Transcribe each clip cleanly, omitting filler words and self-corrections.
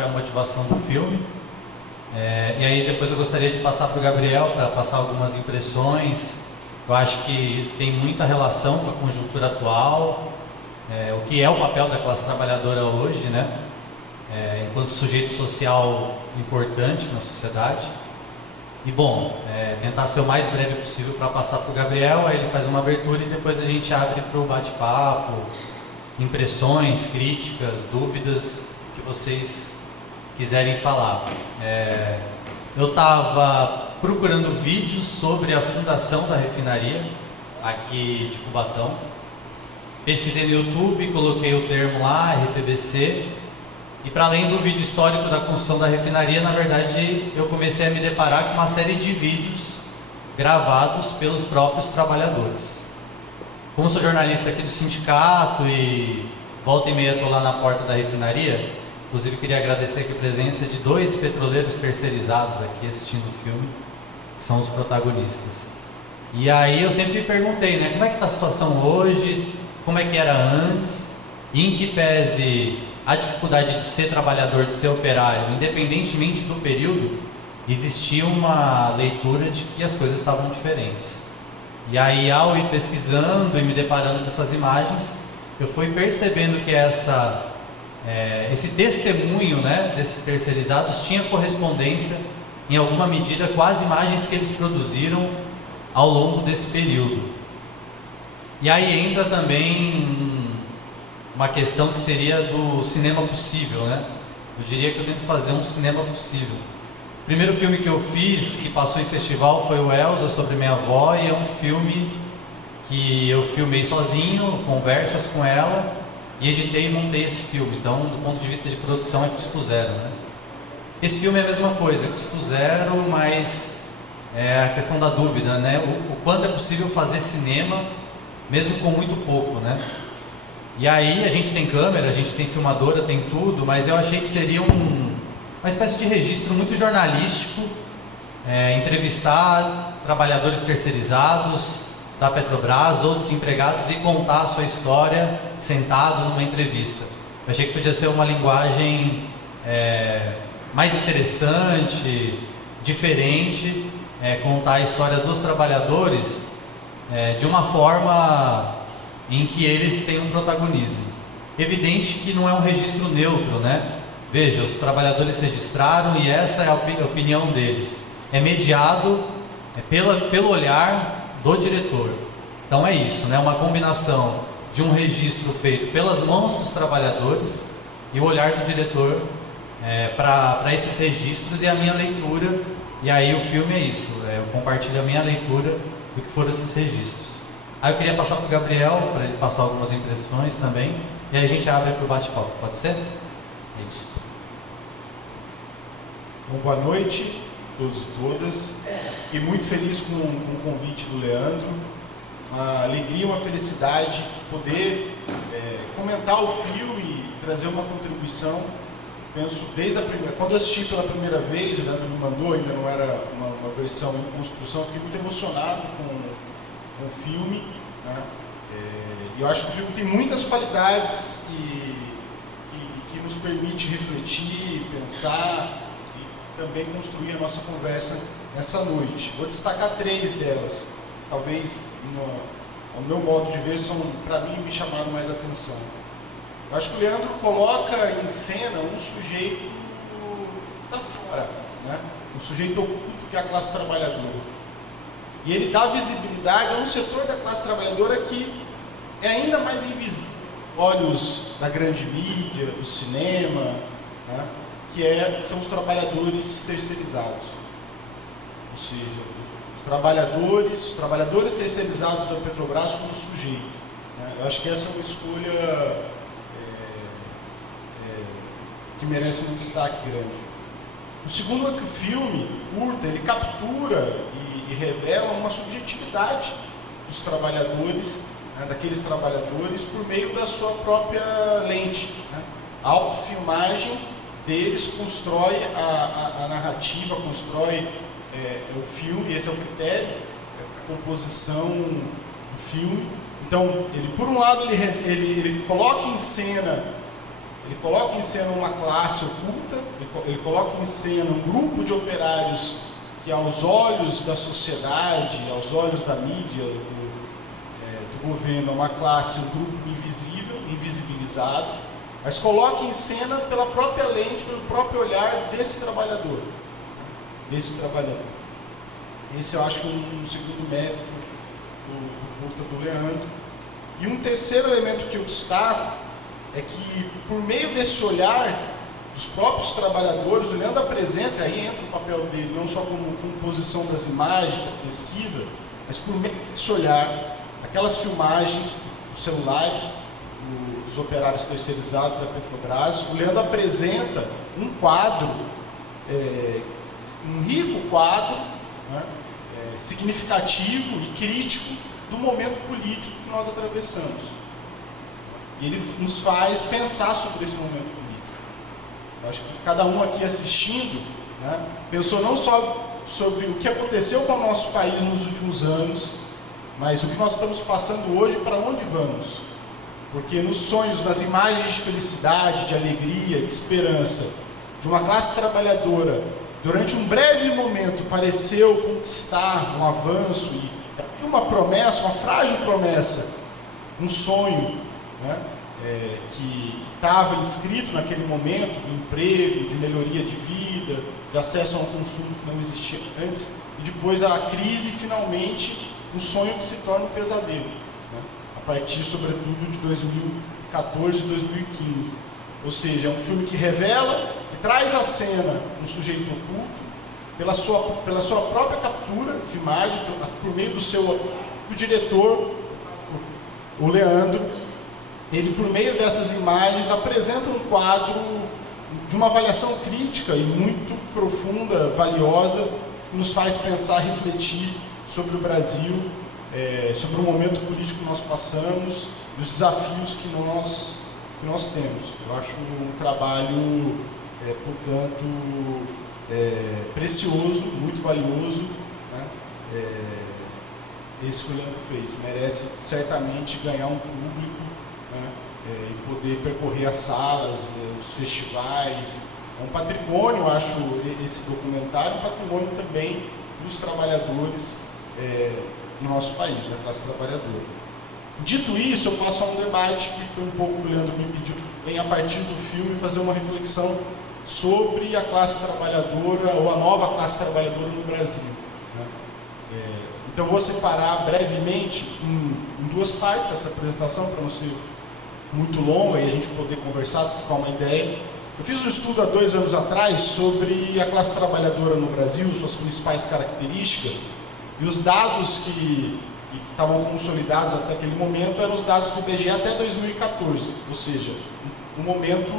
foi a motivação do filme. E aí depois eu gostaria de passar para o Gabriel para passar algumas impressões. Eu acho que tem muita relação com a conjuntura atual, o que é o papel da classe trabalhadora hoje, né? Enquanto sujeito social importante na sociedade. E bom, tentar ser o mais breve possível para passar para o Gabriel, aí ele faz uma abertura e depois a gente abre para o bate-papo, impressões, críticas, dúvidas que vocês quiserem falar. Eu estava procurando vídeos sobre a fundação da refinaria aqui de Cubatão. Pesquisei no YouTube, coloquei o termo lá, RPBC, e para além do vídeo histórico da construção da refinaria, na verdade eu comecei a me deparar com uma série de vídeos gravados pelos próprios trabalhadores. Como sou jornalista aqui do sindicato e volta e meia estou lá na porta da refinaria, inclusive queria agradecer aqui a presença de 2 petroleiros terceirizados aqui assistindo o filme, que são os protagonistas. E aí eu sempre me perguntei, né, como é que está a situação hoje, como é que era antes, e em que pese a dificuldade de ser trabalhador, de ser operário, independentemente do período, existia uma leitura de que as coisas estavam diferentes. E aí, ao ir pesquisando e me deparando com essas imagens, eu fui percebendo que esse testemunho, né, desses terceirizados tinha correspondência, em alguma medida, com as imagens que eles produziram ao longo desse período. E aí entra também uma questão que seria do cinema possível, né? Eu diria que eu tento fazer um cinema possível. O primeiro filme que eu fiz, que passou em festival, foi o Elsa, sobre minha avó, e é um filme que eu filmei sozinho, conversas com ela, e editei e montei esse filme. Então, do ponto de vista de produção, é custo zero, né? Esse filme é a mesma coisa, é custo zero, mas é a questão da dúvida, né? O quanto é possível fazer cinema, mesmo com muito pouco, né? E aí a gente tem câmera, a gente tem filmadora, tem tudo, mas eu achei que seria uma espécie de registro muito jornalístico, entrevistar trabalhadores terceirizados da Petrobras ou desempregados e contar a sua história sentado numa entrevista. Eu achei que podia ser uma linguagem mais interessante, diferente, contar a história dos trabalhadores de uma forma em que eles têm um protagonismo. Evidente que não é um registro neutro, né? Veja, os trabalhadores registraram e essa é a opinião deles. É mediado pelo olhar do diretor. Então é isso, né? Uma combinação de um registro feito pelas mãos dos trabalhadores e o olhar do diretor para esses registros e a minha leitura. E aí o filme é isso, eu compartilho a minha leitura do que foram esses registros. Aí eu queria passar para o Gabriel, para ele passar algumas impressões também, e aí a gente abre para o bate-papo, pode ser? É isso. Bom, boa noite a todos e todas. Fiquei muito feliz com o convite do Leandro. Uma alegria, uma felicidade poder comentar o filme e trazer uma contribuição. Penso desde a primeira, quando eu assisti pela primeira vez, o Leandro me mandou, ainda não era uma versão em construção, fiquei muito emocionado com o filme, né? Eu acho que o filme tem muitas qualidades que nos permite refletir, pensar e também construir a nossa conversa nessa noite. Vou destacar 3 delas, talvez ao meu modo de ver são, para mim, me chamaram mais atenção. Eu acho que o Leandro coloca em cena um sujeito da fora, né? Um sujeito oculto que é a classe trabalhadora. E ele dá visibilidade a um setor da classe trabalhadora que é ainda mais invisível aos olhos da grande mídia, do cinema, né? São os trabalhadores terceirizados. Ou seja, os trabalhadores terceirizados da Petrobras como sujeito, né? Eu acho que essa é uma escolha que merece um destaque grande. O segundo é que o filme curta, ele captura e revela uma subjetividade dos trabalhadores, né, daqueles trabalhadores, por meio da sua própria lente, né? A autofilmagem deles constrói a narrativa, constrói o filme, esse é o critério, a composição do filme. Então, ele, por um lado, ele coloca em cena ele coloca em cena uma classe oculta, ele coloca em cena um grupo de operários que aos olhos da sociedade, aos olhos da mídia, do governo, é uma classe, um grupo invisível, invisibilizado, mas coloca em cena pela própria lente, pelo próprio olhar desse trabalhador. Esse eu acho que é um segundo mérito do curta do Leandro. E um terceiro elemento que eu destaco é que, por meio desse olhar dos próprios trabalhadores, o Leandro apresenta, aí entra o papel dele, não só como composição das imagens, da pesquisa, mas por meio desse olhar, aquelas filmagens dos celulares, dos operários terceirizados da Petrobras, o Leandro apresenta um quadro, um rico quadro, né, significativo e crítico do momento político que nós atravessamos. E ele nos faz pensar sobre esse momento político. Eu acho que cada um aqui assistindo, né, pensou não só sobre o que aconteceu com o nosso país nos últimos anos, mas o que nós estamos passando hoje e para onde vamos. Porque nos sonhos, nas imagens de felicidade, de alegria, de esperança, de uma classe trabalhadora, durante um breve momento pareceu conquistar um avanço e uma promessa, uma frágil promessa, um sonho, né, que estava inscrito naquele momento, de emprego, de melhoria de vida, de acesso a um consumo que não existia antes, e depois a crise, finalmente, um sonho que se torna um pesadelo, né, a partir, sobretudo, de 2014 e 2015. Ou seja, é um filme que revela e traz à cena um sujeito oculto, pela sua própria captura de imagem, por meio do seu... O diretor, o Leandro, ele, por meio dessas imagens, apresenta um quadro de uma avaliação crítica e muito profunda, valiosa, que nos faz pensar, refletir sobre o Brasil, sobre o momento político que nós passamos, os desafios que nós temos. Eu acho um trabalho, portanto, precioso, muito valioso, né? Esse que o Leandro fez. Merece certamente ganhar um público, né? E poder percorrer as salas, os festivais. É um patrimônio, eu acho, esse documentário, um patrimônio também dos trabalhadores no nosso país, da classe trabalhadora. Dito isso, eu passo a um debate que foi um pouco o Leandro me pediu, em a partir do filme, fazer uma reflexão sobre a classe trabalhadora, ou a nova classe trabalhadora no Brasil, né? Então, vou separar brevemente em duas partes essa apresentação, para não ser muito longa e a gente poder conversar, trocar uma ideia. Eu fiz um estudo há 2 anos atrás sobre a classe trabalhadora no Brasil, suas principais características, e os dados que estavam consolidados até aquele momento eram os dados do IBGE até 2014, ou seja, um momento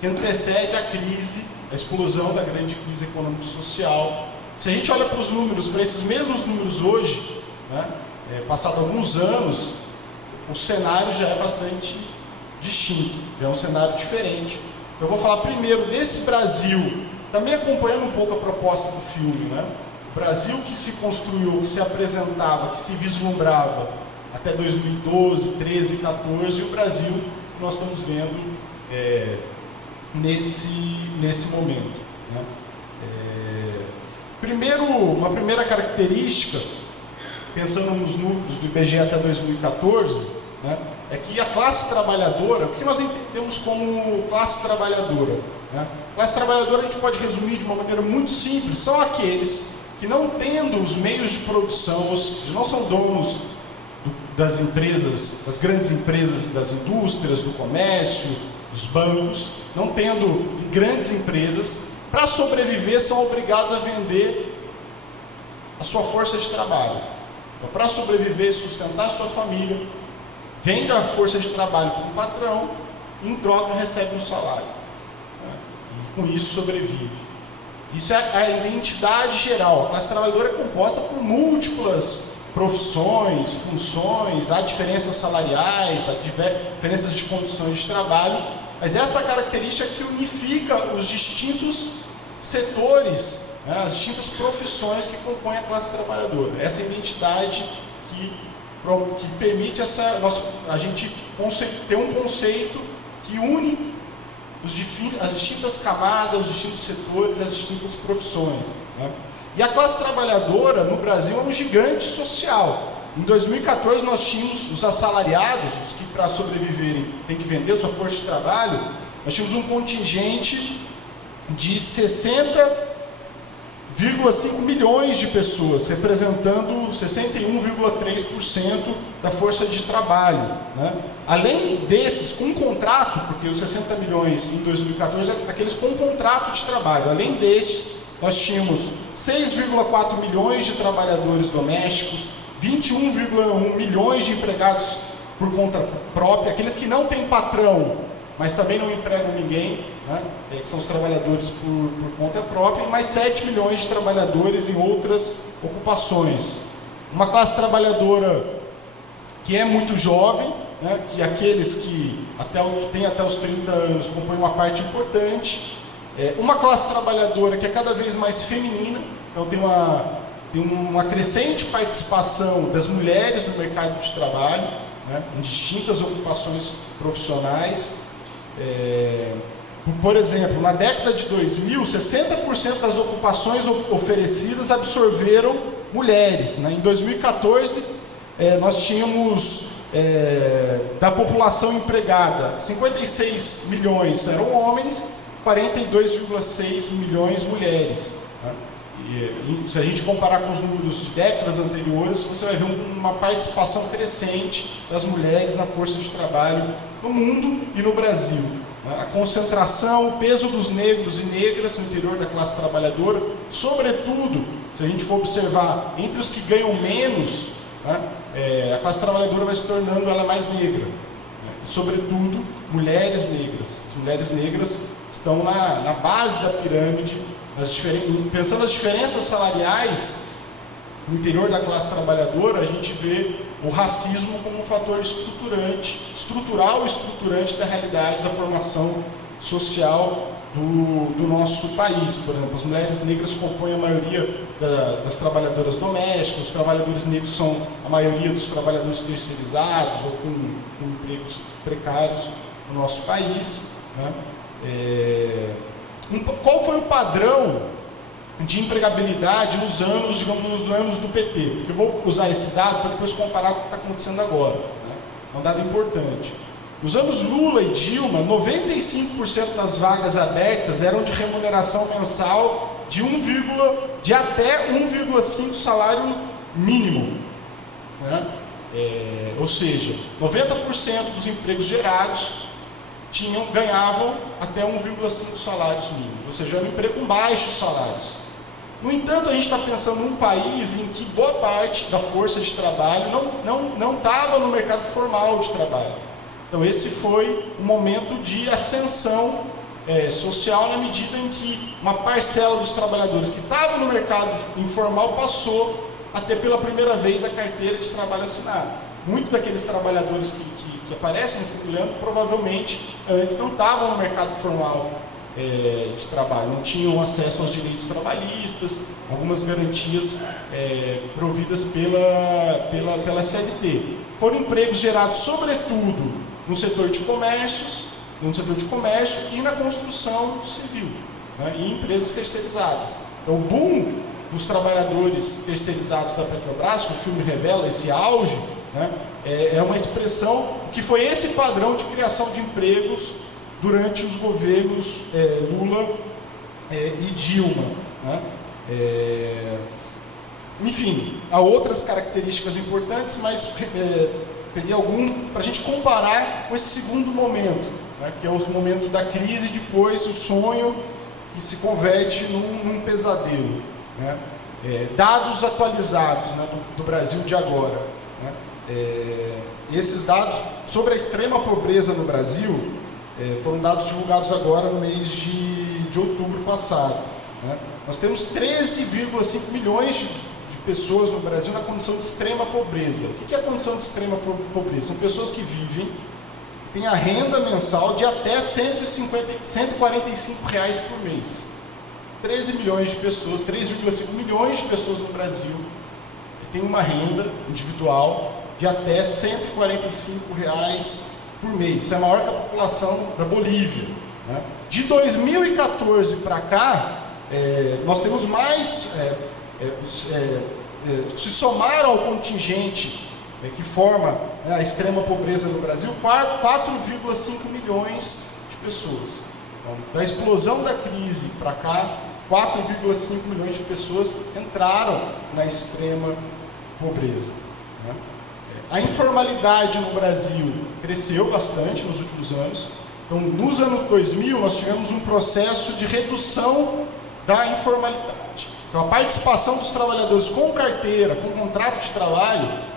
que antecede a crise, a explosão da grande crise econômico-social. Se a gente olha para os números, para esses mesmos números hoje, né, passado alguns anos, o cenário já é bastante distinto, já é um cenário diferente. Eu vou falar primeiro desse Brasil, também acompanhando um pouco a proposta do filme, né? O Brasil que se construiu, que se apresentava, que se vislumbrava até 2012, 13, 14, e o Brasil que nós estamos vendo nesse momento, né? Uma primeira característica, pensando nos números do IBGE até 2014, né, é que a classe trabalhadora, o que nós entendemos como classe trabalhadora? Né? Classe trabalhadora a gente pode resumir de uma maneira muito simples, são aqueles que, não tendo os meios de produção, não são donos das empresas, das grandes empresas, das indústrias, do comércio, dos bancos, não tendo grandes empresas, para sobreviver são obrigados a vender a sua força de trabalho. Então, para sobreviver, sustentar a sua família, vende a força de trabalho para o patrão, e em troca recebe um salário, né? E com isso sobrevive. Isso é a identidade geral. A classe trabalhadora é composta por múltiplas profissões, funções, há diferenças salariais, há diferenças de condições de trabalho, mas essa característica que unifica os distintos setores, né, as distintas profissões que compõem a classe trabalhadora. Essa identidade que permite a gente ter um conceito que une as distintas camadas, os distintos setores, as distintas profissões, né? E a classe trabalhadora no Brasil é um gigante social. Em 2014 nós tínhamos os assalariados, os que para sobreviverem têm que vender sua força de trabalho, nós tínhamos um contingente de 60,5 milhões de pessoas, representando 61,3% da força de trabalho, né? Além desses, com contrato, porque os 60 milhões em 2014 é aqueles com contrato de trabalho, além destes, nós tínhamos 6,4 milhões de trabalhadores domésticos, 21,1 milhões de empregados por conta própria, aqueles que não têm patrão, mas também não empregam ninguém, né? Que são os trabalhadores por conta própria, e mais 7 milhões de trabalhadores em outras ocupações. Uma classe trabalhadora que é muito jovem, né? Que aqueles que têm até os 30 anos compõem uma parte importante. Uma classe trabalhadora que é cada vez mais feminina, então tem uma crescente participação das mulheres no mercado de trabalho, né? Em distintas ocupações profissionais. Por exemplo, na década de 2000, 60% das ocupações oferecidas absorveram mulheres, né? Em 2014, nós tínhamos, da população empregada, 56 milhões eram homens, 42,6 milhões mulheres, né? E se a gente comparar com os números de décadas anteriores, você vai ver uma participação crescente das mulheres na força de trabalho no mundo e no Brasil. A concentração, o peso dos negros e negras no interior da classe trabalhadora, sobretudo, se a gente for observar, entre os que ganham menos, né, a classe trabalhadora vai se tornando ela mais negra, né? Sobretudo, mulheres negras. As mulheres negras estão na base da pirâmide, pensando as diferenças salariais no interior da classe trabalhadora, a gente vê o racismo como um fator estrutural e estruturante da realidade da formação social do nosso país. Por exemplo, as mulheres negras compõem a maioria das trabalhadoras domésticas, os trabalhadores negros são a maioria dos trabalhadores terceirizados ou com empregos precários no nosso país, né? Qual foi o padrão de empregabilidade nos anos, digamos, nos anos do PT? Porque eu vou usar esse dado para depois comparar com o que está acontecendo agora, né? É um dado importante. Nos anos Lula e Dilma, 95% das vagas abertas eram de remuneração mensal de até 1,5 salário mínimo, né? Ou seja, 90% dos empregos gerados ganhavam até 1,5 salários mínimos, ou seja, era um emprego com baixos salários. No entanto, a gente está pensando num país em que boa parte da força de trabalho não estava no mercado formal de trabalho. Então esse foi um momento de ascensão social, na medida em que uma parcela dos trabalhadores que estavam no mercado informal passou a ter pela primeira vez a carteira de trabalho assinada. Muitos daqueles trabalhadores que aparecem no Fundo Leandro provavelmente antes não estavam no mercado formal de trabalho, não tinham acesso aos direitos trabalhistas, algumas garantias providas pela CLT. Foram empregos gerados sobretudo no setor de comércio e na construção civil, né, e em empresas terceirizadas. Então, o boom dos trabalhadores terceirizados da Petrobras, que o filme revela esse auge, né, é uma expressão que foi esse padrão de criação de empregos durante os governos Lula e Dilma, né? Enfim, há outras características importantes, mas peguei algum para a gente comparar com esse segundo momento, né, que é o momento da crise e depois o sonho que se converte num pesadelo, né? Dados atualizados, né, do Brasil de agora, né? Esses dados sobre a extrema pobreza no Brasil foram dados divulgados agora no mês de outubro passado, né? Nós temos 13,5 milhões de pessoas no Brasil na condição de extrema pobreza. O que é a condição de extrema pobreza? São pessoas que têm a renda mensal de até R$ 145 reais por mês. 13 milhões de pessoas, 3,5 milhões de pessoas no Brasil têm uma renda individual de até R$ 145 reais por mês. Isso é maior que a população da Bolívia, né? De 2014 para cá, nós temos mais, se somar ao contingente que forma a extrema pobreza no Brasil, 4,5 milhões de pessoas. Então, da explosão da crise para cá, 4,5 milhões de pessoas entraram na extrema pobreza, né? A informalidade no Brasil cresceu bastante nos últimos anos. Então, nos anos 2000, nós tivemos um processo de redução da informalidade. Então, a participação dos trabalhadores com carteira, com contrato de trabalho,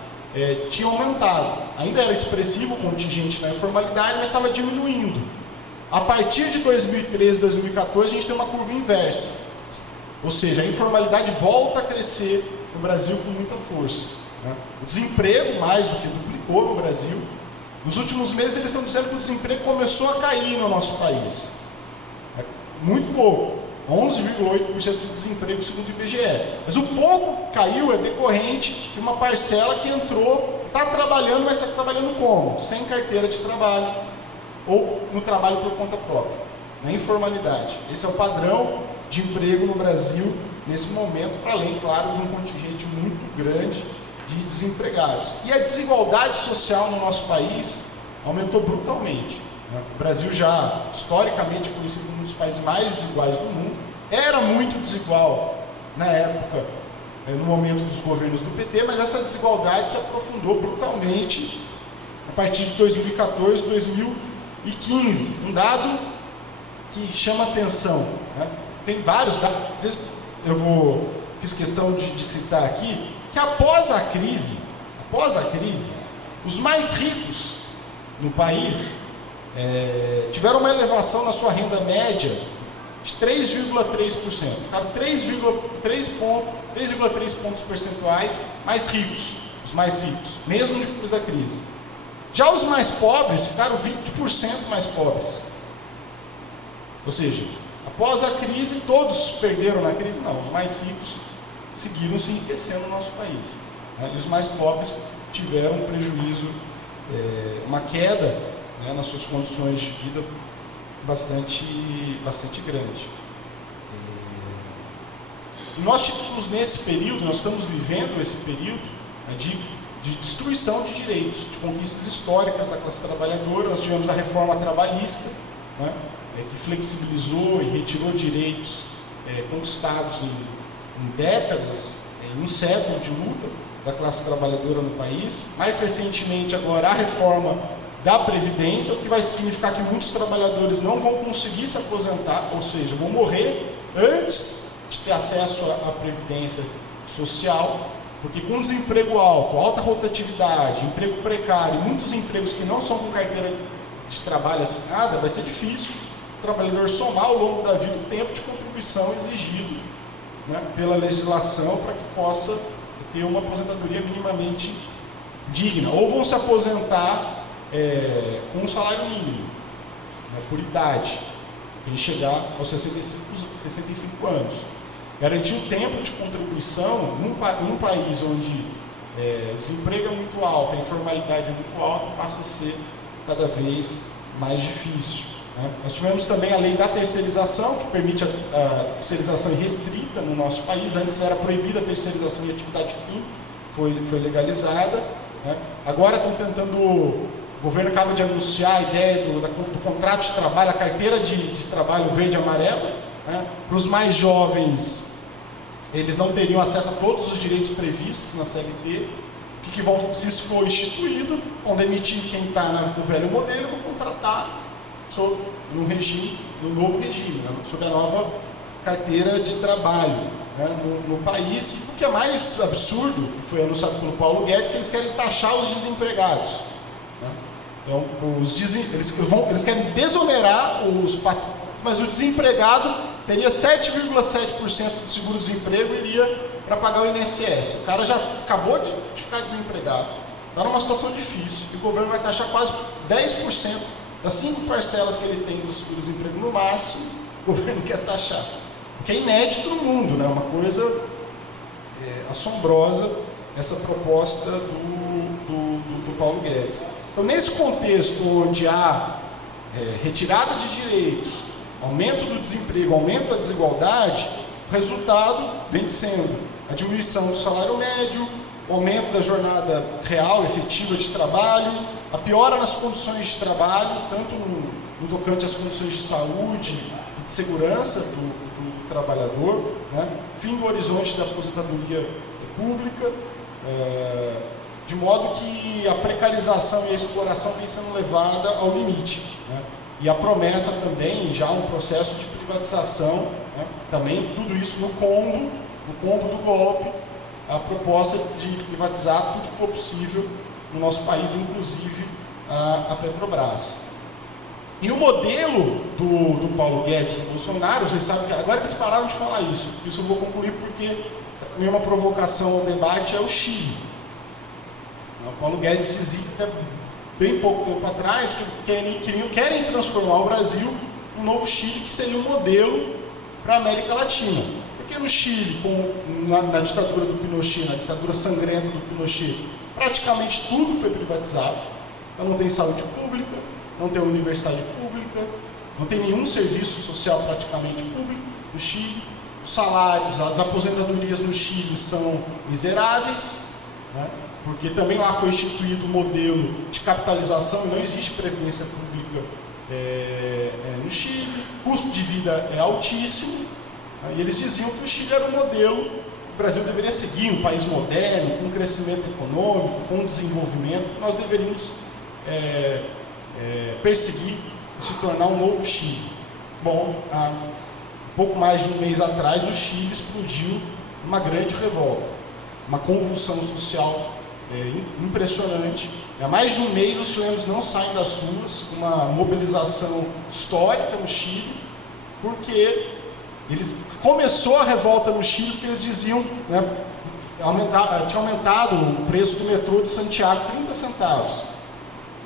tinha aumentado. Ainda era expressivo o contingente na informalidade, mas estava diminuindo. A partir de 2013, 2014, a gente tem uma curva inversa. Ou seja, a informalidade volta a crescer no Brasil com muita força, né? O desemprego mais do que duplicou no Brasil. Nos últimos meses eles estão dizendo que o desemprego começou a cair no nosso país. Muito pouco, 11,8% de desemprego segundo o IBGE. Mas o pouco que caiu é decorrente de uma parcela que entrou, está trabalhando, mas está trabalhando como? Sem carteira de trabalho ou no trabalho por conta própria, na informalidade. Esse é o padrão de emprego no Brasil nesse momento, para além, claro, de um contingente muito grande de desempregados. E a desigualdade social no nosso país aumentou brutalmente, né? O Brasil já, historicamente, é conhecido como um dos países mais desiguais do mundo. Era muito desigual na época, no momento dos governos do PT, mas essa desigualdade se aprofundou brutalmente a partir de 2014, 2015. Um dado que chama atenção, né? Tem vários dados, às vezes fiz questão de citar aqui, que após a crise, os mais ricos no país tiveram uma elevação na sua renda média de 3,3%. Ficaram 3,3 pontos percentuais mais ricos, os mais ricos, mesmo depois da crise. Já os mais pobres ficaram 20% mais pobres. Ou seja, após a crise, todos perderam na crise? Não, os mais ricos seguiram se enriquecendo no nosso país, né? E os mais pobres tiveram um prejuízo, uma queda, né, nas suas condições de vida bastante grande. E nós tivemos nesse período, nós estamos vivendo esse período, né, de destruição de direitos, de conquistas históricas da classe trabalhadora. Nós tivemos a reforma trabalhista, né, que flexibilizou e retirou direitos conquistados em décadas, em um século de luta da classe trabalhadora no país. Mais recentemente, agora, a reforma da Previdência, o que vai significar que muitos trabalhadores não vão conseguir se aposentar, ou seja, vão morrer antes de ter acesso à Previdência Social, porque com desemprego alto, alta rotatividade, emprego precário, muitos empregos que não são com carteira de trabalho assinada, vai ser difícil o trabalhador somar ao longo da vida o tempo de contribuição exigido, né, pela legislação para que possa ter uma aposentadoria minimamente digna. Ou vão se aposentar com um salário mínimo, né, por idade, para ele chegar aos 65 anos. Garantir o tempo de contribuição num país onde o desemprego é muito alto, a informalidade é muito alta, passa a ser cada vez mais difícil, né? Nós tivemos também a lei da terceirização, que permite a terceirização irrestrita no nosso país. Antes era proibida a terceirização de atividade fim, foi legalizada, né? Agora estão tentando, o governo acaba de anunciar a ideia do contrato de trabalho, a carteira de trabalho verde e amarelo, né? Para os mais jovens, eles não teriam acesso a todos os direitos previstos na CLT. Se isso for instituído, vão demitir quem está no velho modelo e vão contratar no novo regime, né? Sob a nova carteira de trabalho, né, no país. O que é mais absurdo, que foi anunciado pelo Paulo Guedes, que eles querem taxar os desempregados, né? Então, eles querem desonerar os patrões, mas o desempregado teria 7,7% do seguro-desemprego e iria para pagar o INSS. O cara já acabou de ficar desempregado, está numa situação difícil, e o governo vai taxar quase 10% das 5 parcelas que ele tem do seguro-desemprego no máximo. O governo quer taxar, porque é inédito no mundo, né? Uma coisa assombrosa essa proposta do Paulo Guedes. Então, nesse contexto onde há retirada de direitos, aumento do desemprego, aumento da desigualdade, o resultado vem sendo a diminuição do salário médio, o aumento da jornada real, efetiva de trabalho, a piora nas condições de trabalho, tanto no tocante às condições de saúde e de segurança do trabalhador, né? Fim do horizonte da aposentadoria pública, de modo que a precarização e a exploração vem sendo levada ao limite, né? E a promessa também, já um processo de privatização, né? Também tudo isso no combo do golpe, a proposta de privatizar tudo que for possível no nosso país, inclusive a Petrobras. E o modelo do Paulo Guedes, do Bolsonaro, vocês sabem que agora que eles pararam de falar isso eu vou concluir porque também uma provocação ao debate é o Chile. O Paulo Guedes dizia, bem pouco tempo atrás, que querem transformar o Brasil num novo Chile, que seria um modelo para a América Latina. Porque no Chile, na ditadura do Pinochet, na ditadura sangrenta do Pinochet, praticamente tudo foi privatizado. Então não tem saúde pública, não tem universidade pública, não tem nenhum serviço social praticamente público no Chile. Os salários, as aposentadorias no Chile são miseráveis, né? Porque também lá foi instituído o modelo de capitalização e não existe previdência pública no Chile, o custo de vida é altíssimo, né? E eles diziam que o Chile era o modelo que o Brasil deveria seguir, um país moderno, com crescimento econômico, com desenvolvimento, que nós deveríamos perseguir e se tornar um novo Chile. Bom, há pouco mais de um mês atrás, o Chile explodiu uma grande revolta, uma convulsão social impressionante. Há mais de um mês os chilenos não saem das ruas, uma mobilização histórica no Chile, porque começou a revolta no Chile porque eles diziam, né, tinha aumentado o preço do metrô de Santiago 30 centavos.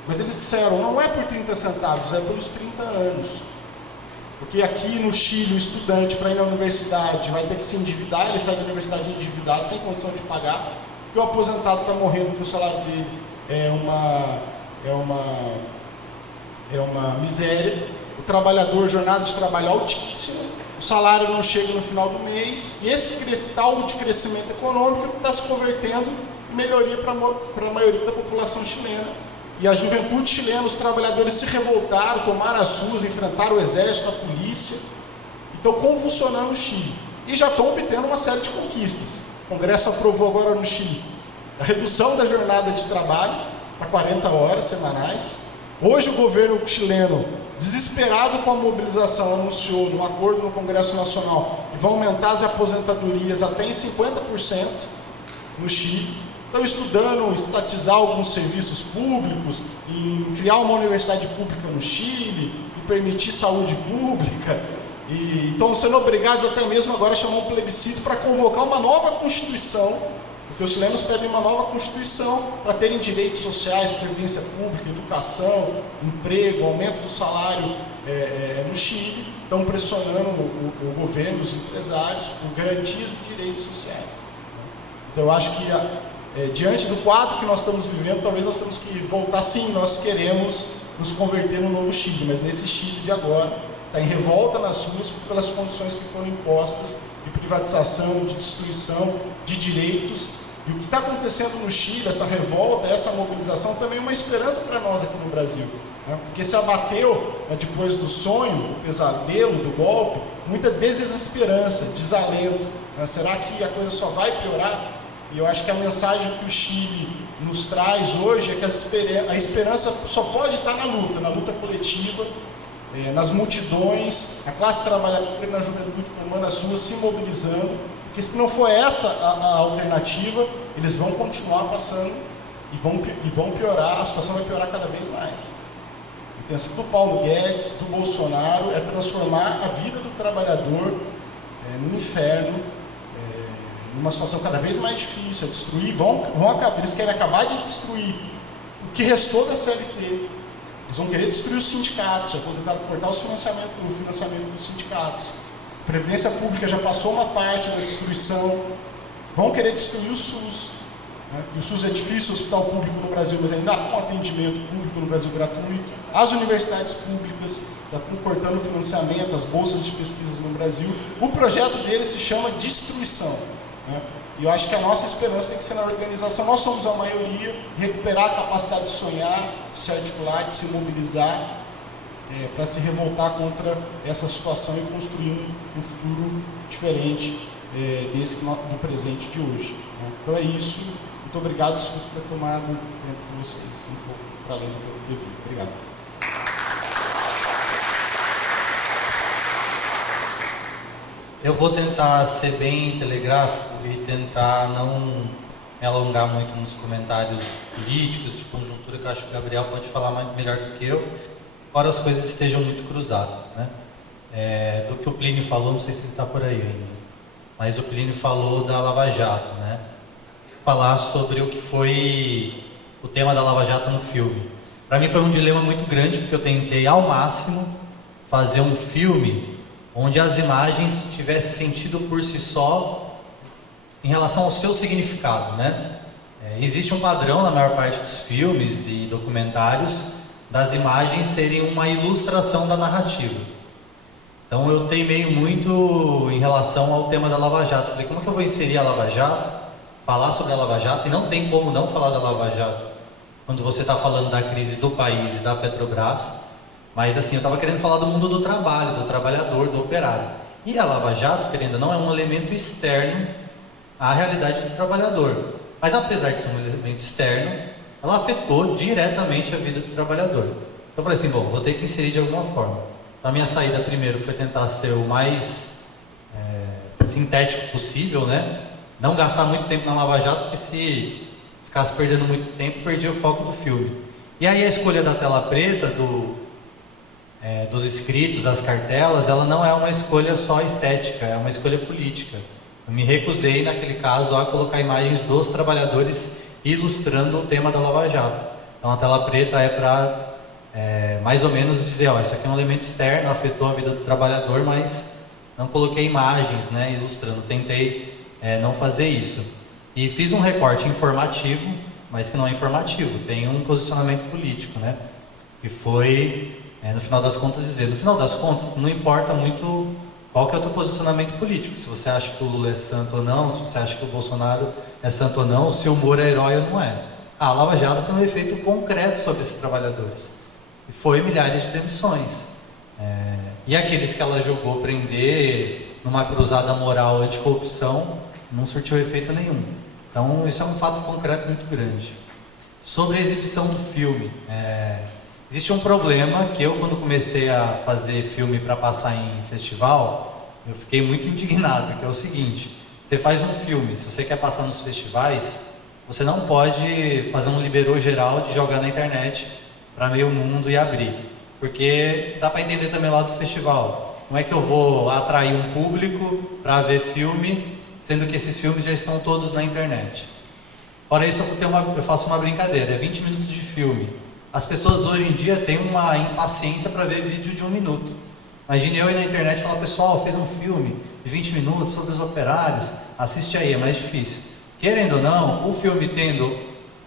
Mas eles disseram, não é por 30 centavos, é pelos 30 anos. Porque aqui no Chile, o estudante, para ir na universidade, vai ter que se endividar, ele sai da universidade endividado, sem condição de pagar, e o aposentado está morrendo porque o salário dele é uma miséria, o trabalhador, jornada de trabalho altíssima, o salário não chega no final do mês, e esse tal de crescimento econômico está se convertendo em melhoria para a maioria da população chilena. E a juventude chilena, os trabalhadores se revoltaram, tomaram as ruas, enfrentaram o exército, a polícia, estão convulsionando o Chile. E já estão obtendo uma série de conquistas. O Congresso aprovou agora no Chile a redução da jornada de trabalho para 40 horas semanais. Hoje o governo chileno, desesperado com a mobilização, anunciou num acordo no Congresso Nacional que vão aumentar as aposentadorias até em 50% no Chile. Estão estudando estatizar alguns serviços públicos e criar uma universidade pública no Chile e permitir saúde pública. E estão sendo obrigados até mesmo agora a chamar um plebiscito para convocar uma nova Constituição, porque os chilenos pedem uma nova Constituição para terem direitos sociais, previdência pública, educação, emprego, aumento do salário no Chile. Estão pressionando o governo, os empresários, por garantias de direitos sociais. Então eu acho que diante do quadro que nós estamos vivendo, talvez nós temos que voltar, sim, nós queremos nos converter no novo Chile, mas nesse Chile de agora, está em revolta nas ruas pelas condições que foram impostas de privatização, de destruição de direitos. E o que está acontecendo no Chile, essa revolta, essa mobilização, também é uma esperança para nós aqui no Brasil, né? Porque se abateu, depois do sonho, do pesadelo, do golpe, muita desesperança, desalento, né? Será que a coisa só vai piorar? E eu acho que a mensagem que o Chile nos traz hoje é que a esperança só pode estar na luta coletiva, nas multidões, a classe trabalhadora e na juventude tomando as ruas, se mobilizando, porque se não for essa a alternativa, eles vão continuar passando e vão piorar, a situação vai piorar cada vez mais. A intenção do Paulo Guedes, do Bolsonaro, é transformar a vida do trabalhador no inferno, numa situação cada vez mais difícil, é destruir, eles querem acabar de destruir o que restou da CLT, eles vão querer destruir os sindicatos, já vão tentar cortar o financiamento dos sindicatos, a Previdência Pública já passou uma parte da destruição, vão querer destruir o SUS, né? Que o SUS é difícil, o hospital público no Brasil, mas ainda há um atendimento público no Brasil gratuito. As universidades públicas já estão cortando financiamento, as bolsas de pesquisas no Brasil. O projeto deles se chama Destruição, né? E eu acho que a nossa esperança tem que ser na organização. Nós somos a maioria, recuperar a capacidade de sonhar, de se articular, de se mobilizar, para se revoltar contra essa situação e construir um futuro diferente desse do presente de hoje, né? Então é isso. Muito obrigado. Desculpa ter tomado o tempo de vocês um pouco para além do que eu devia. Obrigado. Eu vou tentar ser bem telegráfico e tentar não me alongar muito nos comentários políticos, de conjuntura, que eu acho que o Gabriel pode falar melhor do que eu, embora as coisas estejam muito cruzadas, né? Do que o Plínio falou, não sei se ele está por aí ainda, mas o Plínio falou da Lava Jato, né? Falar sobre o que foi o tema da Lava Jato no filme. Para mim foi um dilema muito grande, porque eu tentei ao máximo fazer um filme onde as imagens tivessem sentido por si só em relação ao seu significado, né? Existe um padrão na maior parte dos filmes e documentários das imagens serem uma ilustração da narrativa. Então eu teimei muito em relação ao tema da Lava Jato. Falei, como é que eu vou inserir a Lava Jato, falar sobre a Lava Jato, e não tem como não falar da Lava Jato quando você está falando da crise do país e da Petrobras. Mas assim, eu estava querendo falar do mundo do trabalho, do trabalhador, do operário. E a Lava Jato, querendo ou não, é um elemento externo à realidade do trabalhador. Mas apesar de ser um elemento externo, ela afetou diretamente a vida do trabalhador. Eu falei assim, bom, vou ter que inserir de alguma forma. Então a minha saída primeiro foi tentar ser o mais sintético possível, né? Não gastar muito tempo na Lava Jato, porque se ficasse perdendo muito tempo, perdia o foco do filme. E aí a escolha da tela preta, dos escritos, das cartelas, ela não é uma escolha só estética, é uma escolha política. Eu me recusei, naquele caso, a colocar imagens dos trabalhadores ilustrando o tema da Lava Jato. Então a tela preta é para mais ou menos dizer, ó, isso aqui é um elemento externo, afetou a vida do trabalhador, mas não coloquei imagens, né, ilustrando. Tentei não fazer isso. E fiz um recorte informativo, mas que não é informativo, tem um posicionamento político, né? Que foi, no final das contas, dizer, no final das contas, não importa muito qual que é o teu posicionamento político, se você acha que o Lula é santo ou não, se você acha que o Bolsonaro é santo ou não, se o Moro é herói ou não é. A Lava Jato tem um efeito concreto sobre esses trabalhadores. E foi milhares de demissões. E aqueles que ela julgou prender numa cruzada moral anticorrupção, não surtiu efeito nenhum. Então, isso é um fato concreto muito grande. Sobre a exibição do filme, existe um problema que eu, quando comecei a fazer filme para passar em festival, eu fiquei muito indignado, que é o seguinte: você faz um filme, se você quer passar nos festivais, você não pode fazer um liberou geral de jogar na internet para meio mundo e abrir, porque dá para entender também lá do festival. Como é que eu vou atrair um público para ver filme, sendo que esses filmes já estão todos na internet? Fora isso, eu faço uma brincadeira, 20 minutos de filme. As pessoas hoje em dia têm uma impaciência para ver vídeo de 1 minuto. Imagine eu ir na internet e falar, pessoal, fez um filme de 20 minutos sobre os operários, assiste aí, é mais difícil. Querendo ou não, o filme tendo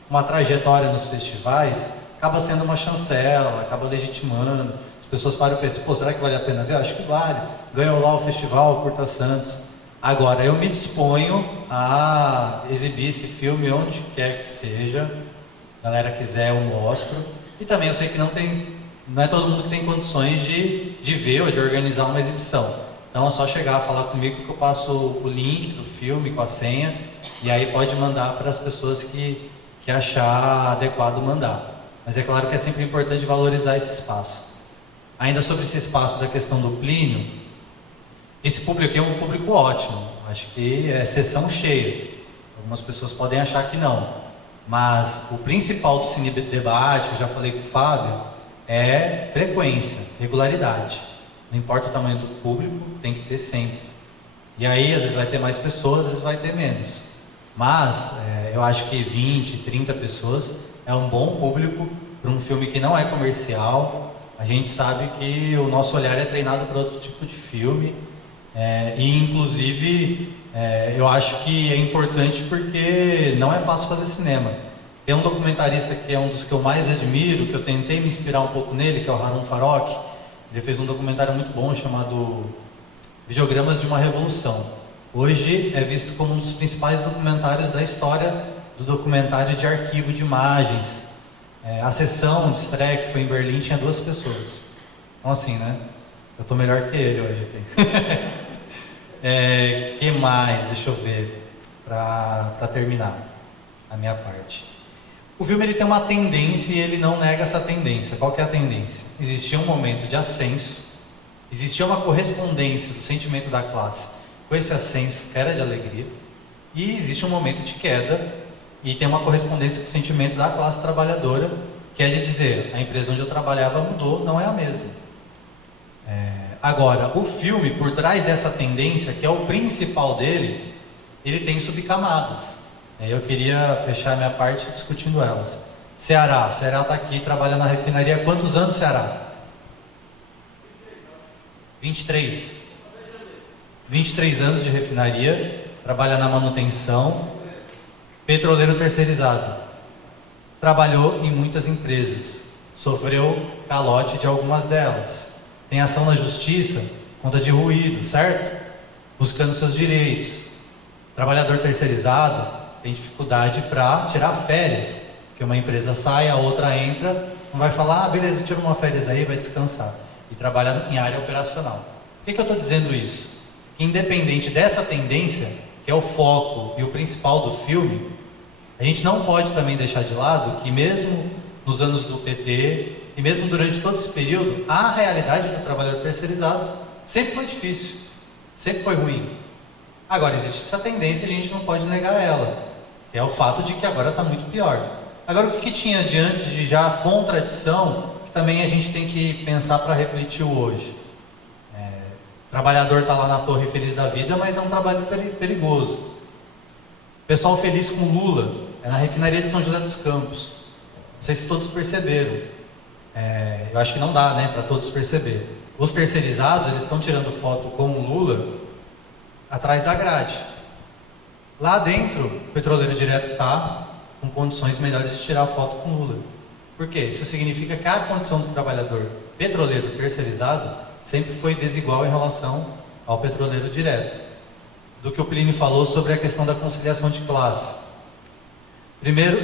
uma trajetória nos festivais, acaba sendo uma chancela, acaba legitimando. As pessoas param e pensam, pô, será que vale a pena ver? Acho que vale. Ganhou lá o festival, Curta Santos. Agora, eu me disponho a exibir esse filme onde quer que seja. A galera quiser, eu mostro. E também eu sei que não é todo mundo que tem condições de ver ou de organizar uma exibição. Então é só chegar, falar comigo que eu passo o link do filme com a senha, e aí pode mandar para as pessoas que achar adequado mandar. Mas é claro que é sempre importante valorizar esse espaço. Ainda sobre esse espaço da questão do Plínio, esse público aqui é um público ótimo, acho que é sessão cheia. Algumas pessoas podem achar que não, mas o principal do Cine Debate, eu já falei com o Fábio, é frequência, regularidade. Não importa o tamanho do público, tem que ter sempre. E aí, às vezes vai ter mais pessoas, às vezes vai ter menos. Mas eu acho que 20, 30 pessoas é um bom público para um filme que não é comercial. A gente sabe que o nosso olhar é treinado para outro tipo de filme. E inclusive eu acho que é importante porque não é fácil fazer cinema. Tem um documentarista que é um dos que eu mais admiro, que eu tentei me inspirar um pouco nele, que é o Harun Farok. Ele fez um documentário muito bom chamado Videogramas de uma Revolução. Hoje é visto como um dos principais documentários da história do documentário de arquivo de imagens. A sessão de estreia que foi em Berlim tinha 2 pessoas. Então assim, né? Eu tô melhor que ele hoje aqui. Que mais? Deixa eu ver, para terminar a minha parte. O filme ele tem uma tendência e ele não nega essa tendência. Qual que é a tendência? Existia um momento de ascenso, existia uma correspondência do sentimento da classe com esse ascenso, que era de alegria, e existe um momento de queda, e tem uma correspondência com o sentimento da classe trabalhadora, que é de dizer, a empresa onde eu trabalhava mudou, não é a mesma. Agora, o filme, por trás dessa tendência, que é o principal dele, ele tem subcamadas. Eu queria fechar minha parte discutindo elas. Ceará, o Ceará está aqui, trabalha na refinaria há quantos anos, Ceará? 23. 23 anos de refinaria, trabalha na manutenção, petroleiro terceirizado. Trabalhou em muitas empresas, sofreu calote de algumas delas. Tem ação na justiça, conta de ruído, certo? Buscando seus direitos. Trabalhador terceirizado tem dificuldade para tirar férias, que uma empresa sai, a outra entra, não vai falar, beleza, tira uma férias aí, vai descansar. E trabalha em área operacional. Por que eu estou dizendo isso? Que independente dessa tendência, que é o foco e o principal do filme, a gente não pode também deixar de lado que mesmo nos anos do PT, e mesmo durante todo esse período, a realidade do trabalhador terceirizado sempre foi difícil, sempre foi ruim. Agora, existe essa tendência e a gente não pode negar ela, que é o fato de que agora está muito pior. Agora, o que tinha de antes de já contradição, que também a gente tem que pensar para refletir o hoje. O trabalhador está lá na torre feliz da vida, mas é um trabalho perigoso. O pessoal feliz com Lula é na refinaria de São José dos Campos. Não sei se todos perceberam. Eu acho que não dá, né, para todos perceber. Os terceirizados, eles estão tirando foto com o Lula atrás da grade. Lá dentro, o petroleiro direto está com condições melhores de tirar foto com o Lula. Por quê? Isso significa que a condição do trabalhador petroleiro terceirizado sempre foi desigual em relação ao petroleiro direto. Do que o Plínio falou sobre a questão da conciliação de classe.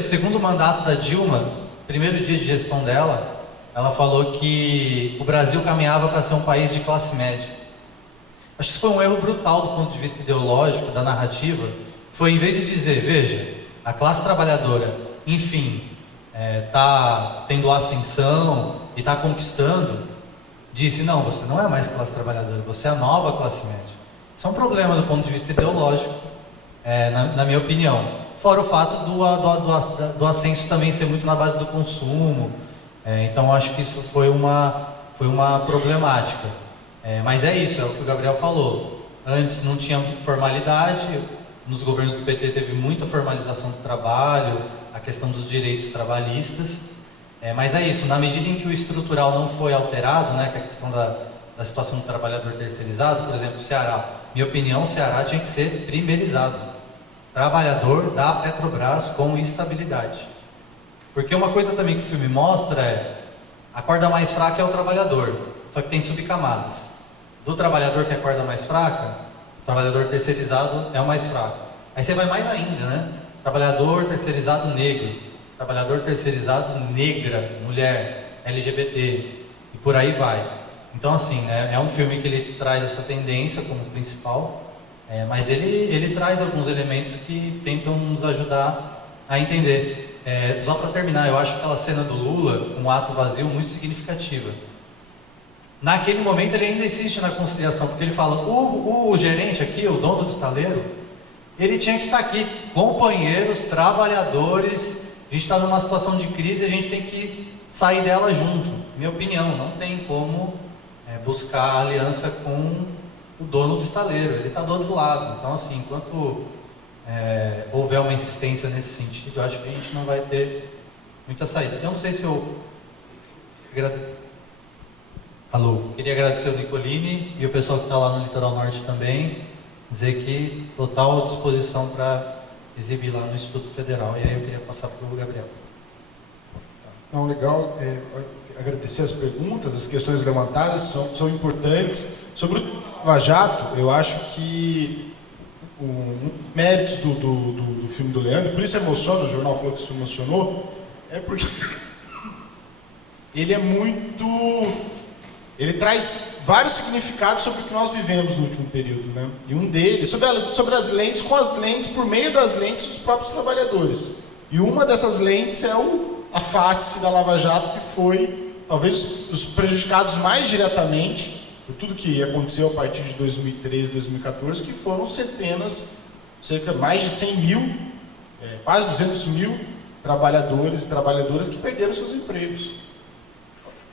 Segundo mandato da Dilma, primeiro dia de gestão dela, ela falou que o Brasil caminhava para ser um país de classe média. Acho que isso foi um erro brutal do ponto de vista ideológico, da narrativa. Foi, em vez de dizer, veja, a classe trabalhadora, enfim, está tendo ascensão e está conquistando, disse, não, você não é mais classe trabalhadora, você é a nova classe média. Isso é um problema do ponto de vista ideológico, na minha opinião. Fora o fato do ascenso também ser muito na base do consumo. Então acho que isso foi uma problemática. Mas é isso, é o que o Gabriel falou. Antes não tinha formalidade, nos governos do PT teve muita formalização do trabalho, a questão dos direitos trabalhistas. Mas é isso, na medida em que o estrutural não foi alterado, né, que é a questão da situação do trabalhador terceirizado, por exemplo, o Ceará. Minha opinião, o Ceará tinha que ser primerizado. Trabalhador da Petrobras com estabilidade. Porque uma coisa também que o filme mostra a corda mais fraca é o trabalhador, só que tem subcamadas. Do trabalhador que é a corda mais fraca, o trabalhador terceirizado é o mais fraco. Aí você vai mais ainda, né? Trabalhador terceirizado negro, trabalhador terceirizado negra, mulher, LGBT, e por aí vai. Então assim, é um filme que ele traz essa tendência como principal, mas ele traz alguns elementos que tentam nos ajudar a entender. Só para terminar, eu acho aquela cena do Lula, um ato vazio, muito significativa. Naquele momento ele ainda insiste na conciliação, porque ele fala, o gerente aqui, o dono do estaleiro, ele tinha que estar aqui, companheiros, trabalhadores, a gente está numa situação de crise, a gente tem que sair dela junto. Minha opinião, não tem como buscar aliança com o dono do estaleiro, ele está do outro lado. Então assim, enquanto houver uma insistência nesse sentido, eu acho que a gente não vai ter muita saída. Eu não sei se eu... Alô, queria agradecer o Nicolini e o pessoal que está lá no Litoral Norte também, dizer que total disposição para exibir lá no Instituto Federal. E aí eu queria passar para o Gabriel. Não, legal, agradecer as perguntas, as questões levantadas são importantes. Sobre o Lava Jato, eu acho que um dos méritos do filme do Leandro, por isso emociona, o jornal falou que isso emocionou, é porque ele é muito... Ele traz vários significados sobre o que nós vivemos no último período, né? E um deles, sobre as lentes, com as lentes, por meio das lentes dos próprios trabalhadores. E uma dessas lentes é a face da Lava Jato, que foi, talvez, os prejudicados mais diretamente por tudo que aconteceu a partir de 2013, 2014, que foram centenas, mais de 100 mil, quase 200 mil trabalhadores e trabalhadoras que perderam seus empregos.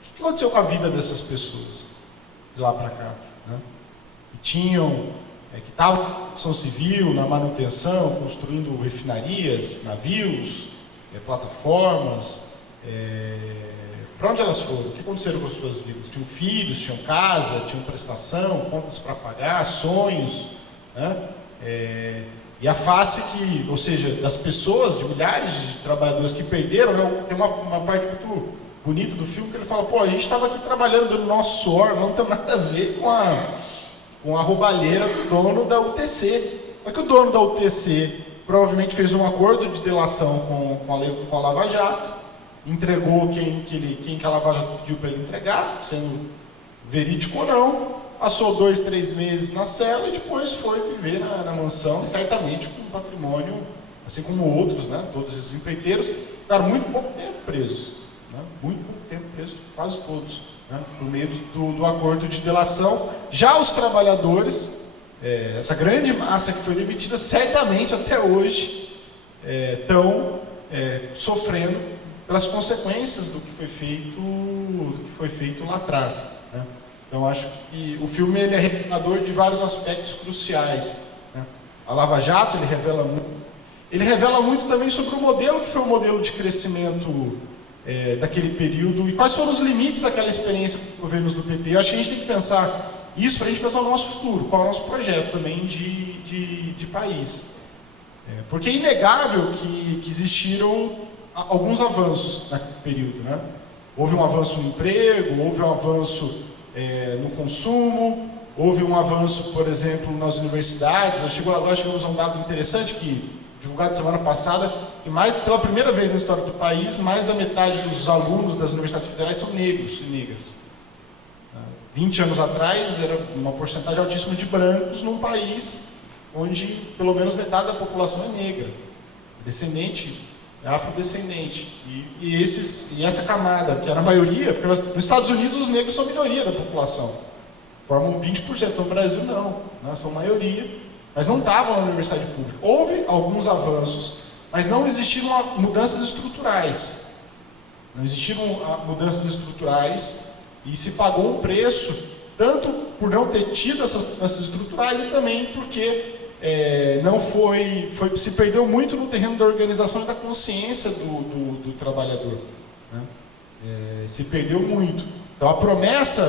O que aconteceu com a vida dessas pessoas de lá para cá? Né? Que estavam na construção civil, na manutenção, construindo refinarias, navios, plataformas. Para onde elas foram? O que aconteceu com as suas vidas? Tinham filhos, tinham casa, tinham prestação, contas para pagar, sonhos. Né? E a face ou seja, das pessoas, de milhares de trabalhadores que perderam, né? Tem uma parte muito bonito do filme, que ele fala, a gente estava aqui trabalhando dando nosso suor, não tem nada a ver com a roubalheira do dono da UTC. Só que o dono da UTC provavelmente fez um acordo de delação com a Lava Jato, entregou quem que a Lava Jato pediu para ele entregar, sendo verídico ou não, passou 2, 3 meses na cela e depois foi viver na mansão, certamente com um patrimônio, assim como outros, né, todos esses empreiteiros, ficaram muito pouco tempo presos. Muito pouco tempo preso, quase todos, né, por meio do acordo de delação. Já os trabalhadores, essa grande massa que foi demitida, certamente até hoje estão sofrendo pelas consequências do que foi feito lá atrás. Né? Então acho que o filme ele é revelador de vários aspectos cruciais. Né? A Lava Jato ele revela muito também sobre o modelo que foi o modelo de crescimento daquele período e quais foram os limites daquela experiência dos governos do PT. Eu acho que a gente tem que pensar isso para a gente pensar no nosso futuro, qual é o nosso projeto também de país. Porque é inegável que existiram alguns avanços naquele período. Né? Houve um avanço no emprego, houve um avanço no consumo, houve um avanço, por exemplo, nas universidades. Agora chegamos a um dado interessante divulgado semana passada, que pela primeira vez na história do país, mais da metade dos alunos das universidades federais são negros e negras. 20 anos atrás, era uma porcentagem altíssima de brancos num país onde pelo menos metade da população é negra, descendente, afrodescendente. E essa camada, que era a maioria, porque nos Estados Unidos os negros são minoria da população, formam 20%, no Brasil não, são maioria. Mas não estavam na universidade pública. Houve alguns avanços, mas não existiram mudanças estruturais. Não existiram mudanças estruturais e se pagou um preço, tanto por não ter tido essas mudanças estruturais e também porque se perdeu muito no terreno da organização e da consciência do trabalhador. Né? Se perdeu muito. Então a promessa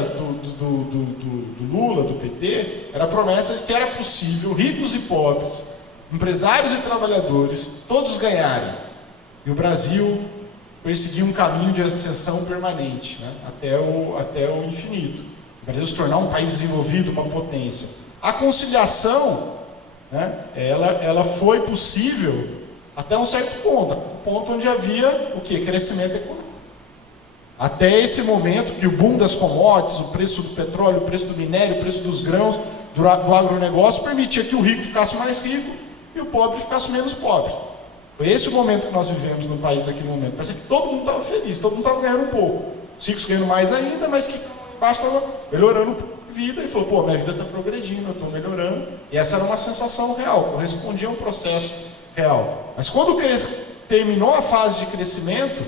do Lula, do PT, era a promessa de que era possível ricos e pobres, empresários e trabalhadores, todos ganharem. E o Brasil perseguir um caminho de ascensão permanente, né, até o infinito. O Brasil se tornar um país desenvolvido, uma potência. A conciliação, né, ela foi possível até um certo ponto onde havia o quê? Crescimento econômico. Até esse momento que o boom das commodities, o preço do petróleo, o preço do minério, o preço dos grãos, do agronegócio, permitia que o rico ficasse mais rico e o pobre ficasse menos pobre. Foi esse o momento que nós vivemos no país naquele momento. Parecia que todo mundo estava feliz, todo mundo estava ganhando um pouco. Os ricos ganhando mais ainda, mas que embaixo estava melhorando um pouco a vida e falou, minha vida está progredindo, eu estou melhorando. E essa era uma sensação real, correspondia a um processo real. Mas quando terminou a fase de crescimento,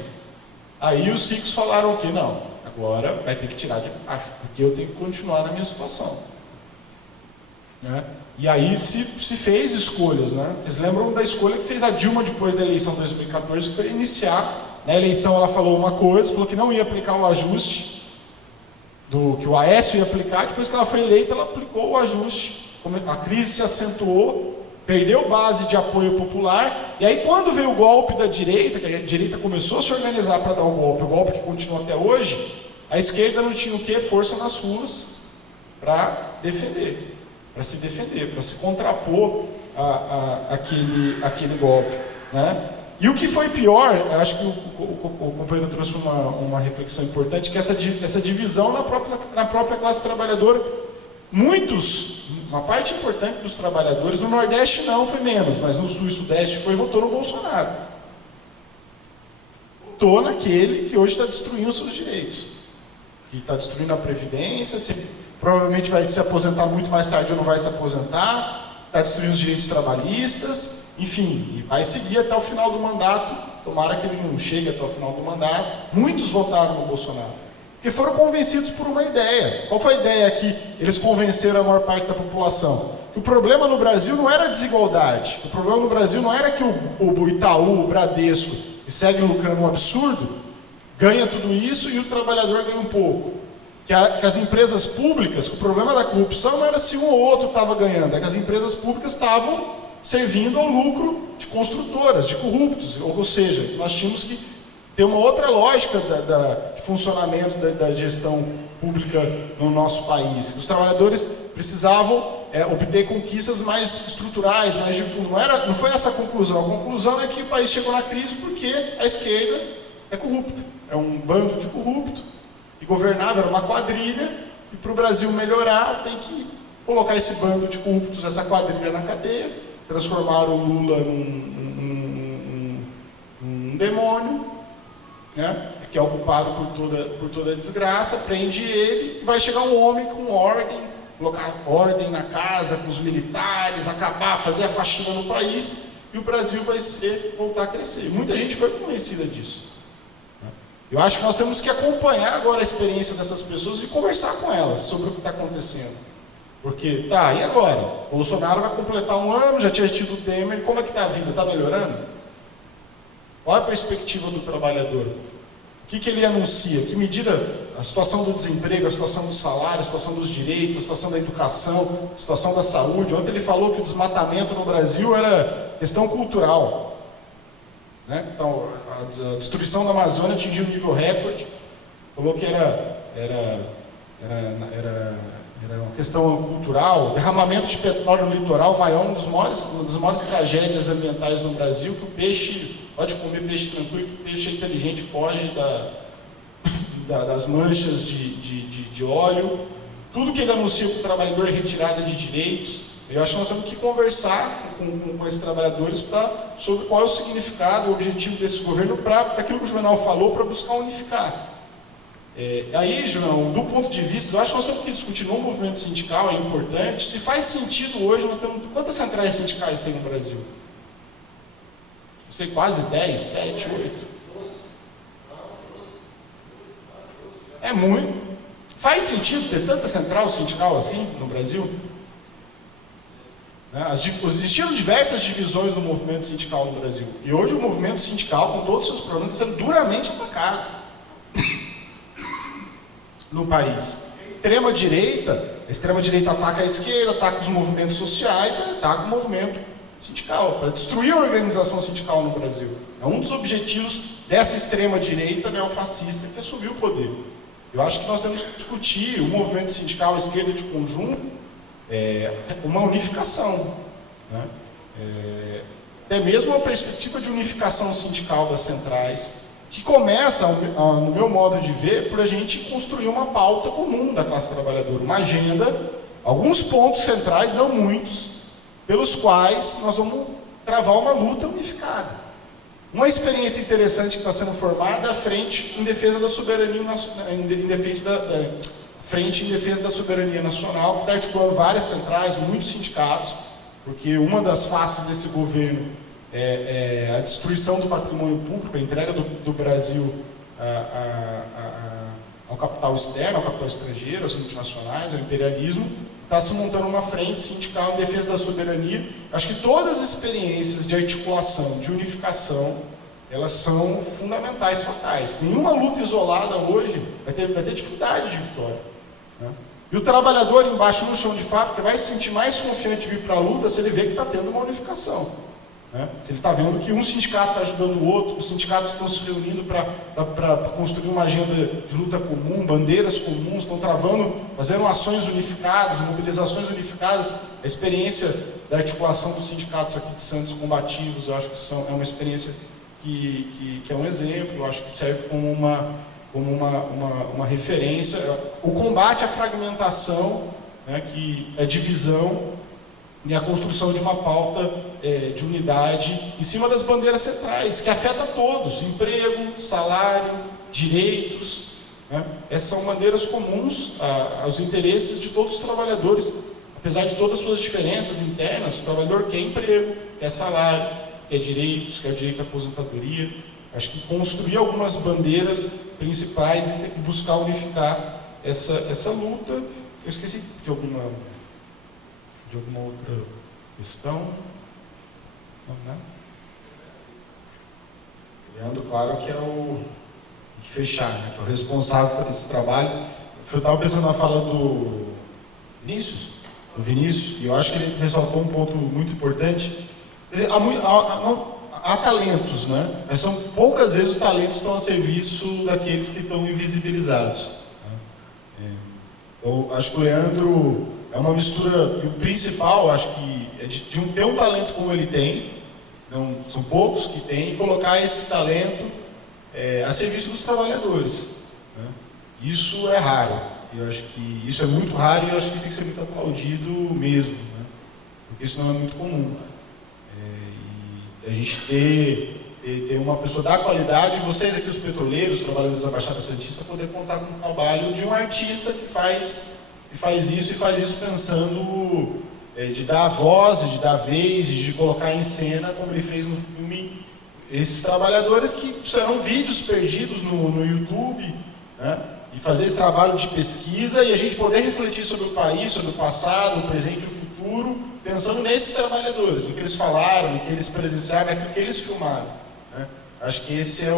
aí os ricos falaram que não, agora vai ter que tirar de baixo, porque eu tenho que continuar na minha situação. Né? E aí se fez escolhas. Né? Vocês lembram da escolha que fez a Dilma depois da eleição de 2014, que foi iniciar. Na eleição ela falou uma coisa, falou que não ia aplicar o ajuste, que o Aécio ia aplicar. Depois que ela foi eleita, ela aplicou o ajuste. A crise se acentuou, perdeu base de apoio popular, e aí quando veio o golpe da direita, que a direita começou a se organizar para dar o golpe que continua até hoje, a esquerda não tinha o quê? Força nas ruas para defender, para se contrapor aquele golpe, né? E o que foi pior, acho que o companheiro trouxe uma reflexão importante, que essa divisão na própria classe trabalhadora. Uma parte importante dos trabalhadores, no Nordeste não, foi menos, mas no Sul e Sudeste votou no Bolsonaro. Votou naquele que hoje está destruindo os seus direitos, que está destruindo a Previdência, provavelmente vai se aposentar muito mais tarde ou não vai se aposentar, está destruindo os direitos trabalhistas, enfim, e vai seguir até o final do mandato. Tomara que ele não chegue até o final do mandato. Muitos votaram no Bolsonaro, porque foram convencidos por uma ideia. Qual foi a ideia que eles convenceram a maior parte da população? Que o problema no Brasil não era a desigualdade. O problema no Brasil não era que o Itaú, o Bradesco, que segue lucrando um absurdo, ganha tudo isso e o trabalhador ganha um pouco. Que as empresas públicas, o problema da corrupção não era se um ou outro estava ganhando, é que as empresas públicas estavam servindo ao lucro de construtoras, de corruptos. Ou seja, nós tínhamos que ter uma outra lógica de funcionamento da gestão pública no nosso país. Os trabalhadores precisavam obter conquistas mais estruturais, mais de fundo. Não foi essa a conclusão. A conclusão é que o país chegou na crise porque a esquerda é corrupta. É um bando de corrupto e governava, era uma quadrilha, e para o Brasil melhorar tem que colocar esse bando de corruptos, essa quadrilha na cadeia, transformar o Lula num demônio, né, que é ocupado por toda a desgraça, prende ele, e vai chegar um homem com ordem, colocar ordem na casa, com os militares, acabar, fazer a faxina no país, e o Brasil vai voltar a crescer. Muita gente foi convencida disso. Eu acho que nós temos que acompanhar agora a experiência dessas pessoas e conversar com elas sobre o que está acontecendo. Porque, e agora? O Bolsonaro vai completar um ano, já tinha tido o Temer, como é que está a vida? Está melhorando? Qual é a perspectiva do trabalhador? O que ele anuncia? Que medida? A situação do desemprego, a situação do salário, a situação dos direitos, a situação da educação, a situação da saúde. Ontem ele falou que o desmatamento no Brasil era questão cultural. Né? Então, a destruição da Amazônia atingiu um nível recorde. Falou que era uma questão cultural. Derramamento de petróleo no litoral, uma das maiores tragédias ambientais no Brasil, que o peixe pode comer peixe tranquilo, que o peixe inteligente foge das manchas de óleo. Tudo que ele anuncia para o trabalhador é retirada de direitos. Eu acho que nós temos que conversar com esses trabalhadores sobre qual é o significado, o objetivo desse governo para aquilo que o Juvenal falou, para buscar unificar. Aí, João, do ponto de vista, eu acho que nós temos que discutir no movimento sindical, é importante, se faz sentido hoje, nós temos quantas centrais sindicais tem no Brasil? Não sei, quase 10, 7, 8. É muito. Faz sentido ter tanta central sindical assim no Brasil? Existiam diversas divisões do movimento sindical no Brasil. E hoje o movimento sindical, com todos os seus problemas, está sendo duramente atacado no país. A extrema-direita ataca a esquerda, ataca os movimentos sociais, ataca o movimento sindical, para destruir a organização sindical no Brasil. É um dos objetivos dessa extrema-direita neofascista que assumiu o poder. Eu acho que nós temos que discutir o movimento sindical, a esquerda de conjunto, uma unificação, né? Até mesmo uma perspectiva de unificação sindical das centrais, que começa, no meu modo de ver, por a gente construir uma pauta comum da classe trabalhadora, uma agenda, alguns pontos centrais, não muitos, pelos quais nós vamos travar uma luta unificada. Uma experiência interessante que está sendo formada é a Frente em Defesa da Soberania Frente em Defesa da Soberania Nacional, que está articulando várias centrais, muitos sindicatos, porque uma das faces desse governo é a destruição do patrimônio público, a entrega do Brasil ao capital externo, ao capital estrangeiro, às multinacionais, ao imperialismo. Está se montando uma frente sindical em defesa da soberania. Acho que todas as experiências de articulação, de unificação, elas são fundamentais, fatais. Nenhuma luta isolada hoje vai ter dificuldade de vitória. né? E o trabalhador embaixo no chão de fábrica vai se sentir mais confiante de vir para a luta se ele vê que está tendo uma unificação, né? Se ele está vendo que um sindicato está ajudando o outro, os sindicatos estão se reunindo para construir uma agenda de luta comum, bandeiras comuns, estão travando, fazendo ações unificadas, mobilizações unificadas. A experiência da articulação dos sindicatos aqui de Santos combativos, eu acho que é uma experiência que é um exemplo, eu acho que serve como uma referência. O combate à fragmentação, né, que é divisão, e a construção de uma pauta de unidade em cima das bandeiras centrais, que afeta todos: emprego, salário, direitos, né? Essas são bandeiras comuns aos interesses de todos os trabalhadores. Apesar de todas as suas diferenças internas, o trabalhador quer emprego, quer salário, quer direitos, quer direito à aposentadoria. Acho que construir algumas bandeiras principais e ter que buscar unificar essa luta. Eu esqueci de alguma outra questão? Não, né? Leandro, claro que é o que fechar, né? Que é o responsável por esse trabalho. Eu estava pensando na fala do Vinícius, e eu acho que ele ressaltou um ponto muito importante. Há talentos, né? Mas são poucas vezes os talentos estão a serviço daqueles que estão invisibilizados, né? Eu acho que o Leandro é uma mistura, e o principal, acho que é de ter um talento como ele tem, não, são poucos que têm, e colocar esse talento a serviço dos trabalhadores, né? Isso é raro, eu acho que isso é muito raro, e eu acho que isso tem que ser muito aplaudido mesmo, né? Porque isso não é muito comum. E a gente ter uma pessoa da qualidade, e vocês aqui, os petroleiros, os trabalhadores da Baixada Santista, poder contar com o trabalho de um artista que faz isso pensando de dar voz, de dar vez, de colocar em cena, como ele fez no filme, esses trabalhadores que serão vídeos perdidos no YouTube, né? E fazer esse trabalho de pesquisa e a gente poder refletir sobre o país, sobre o passado, o presente e o futuro, pensando nesses trabalhadores, no que eles falaram, no que eles presenciaram, naquilo que eles filmaram, né? Acho que esse é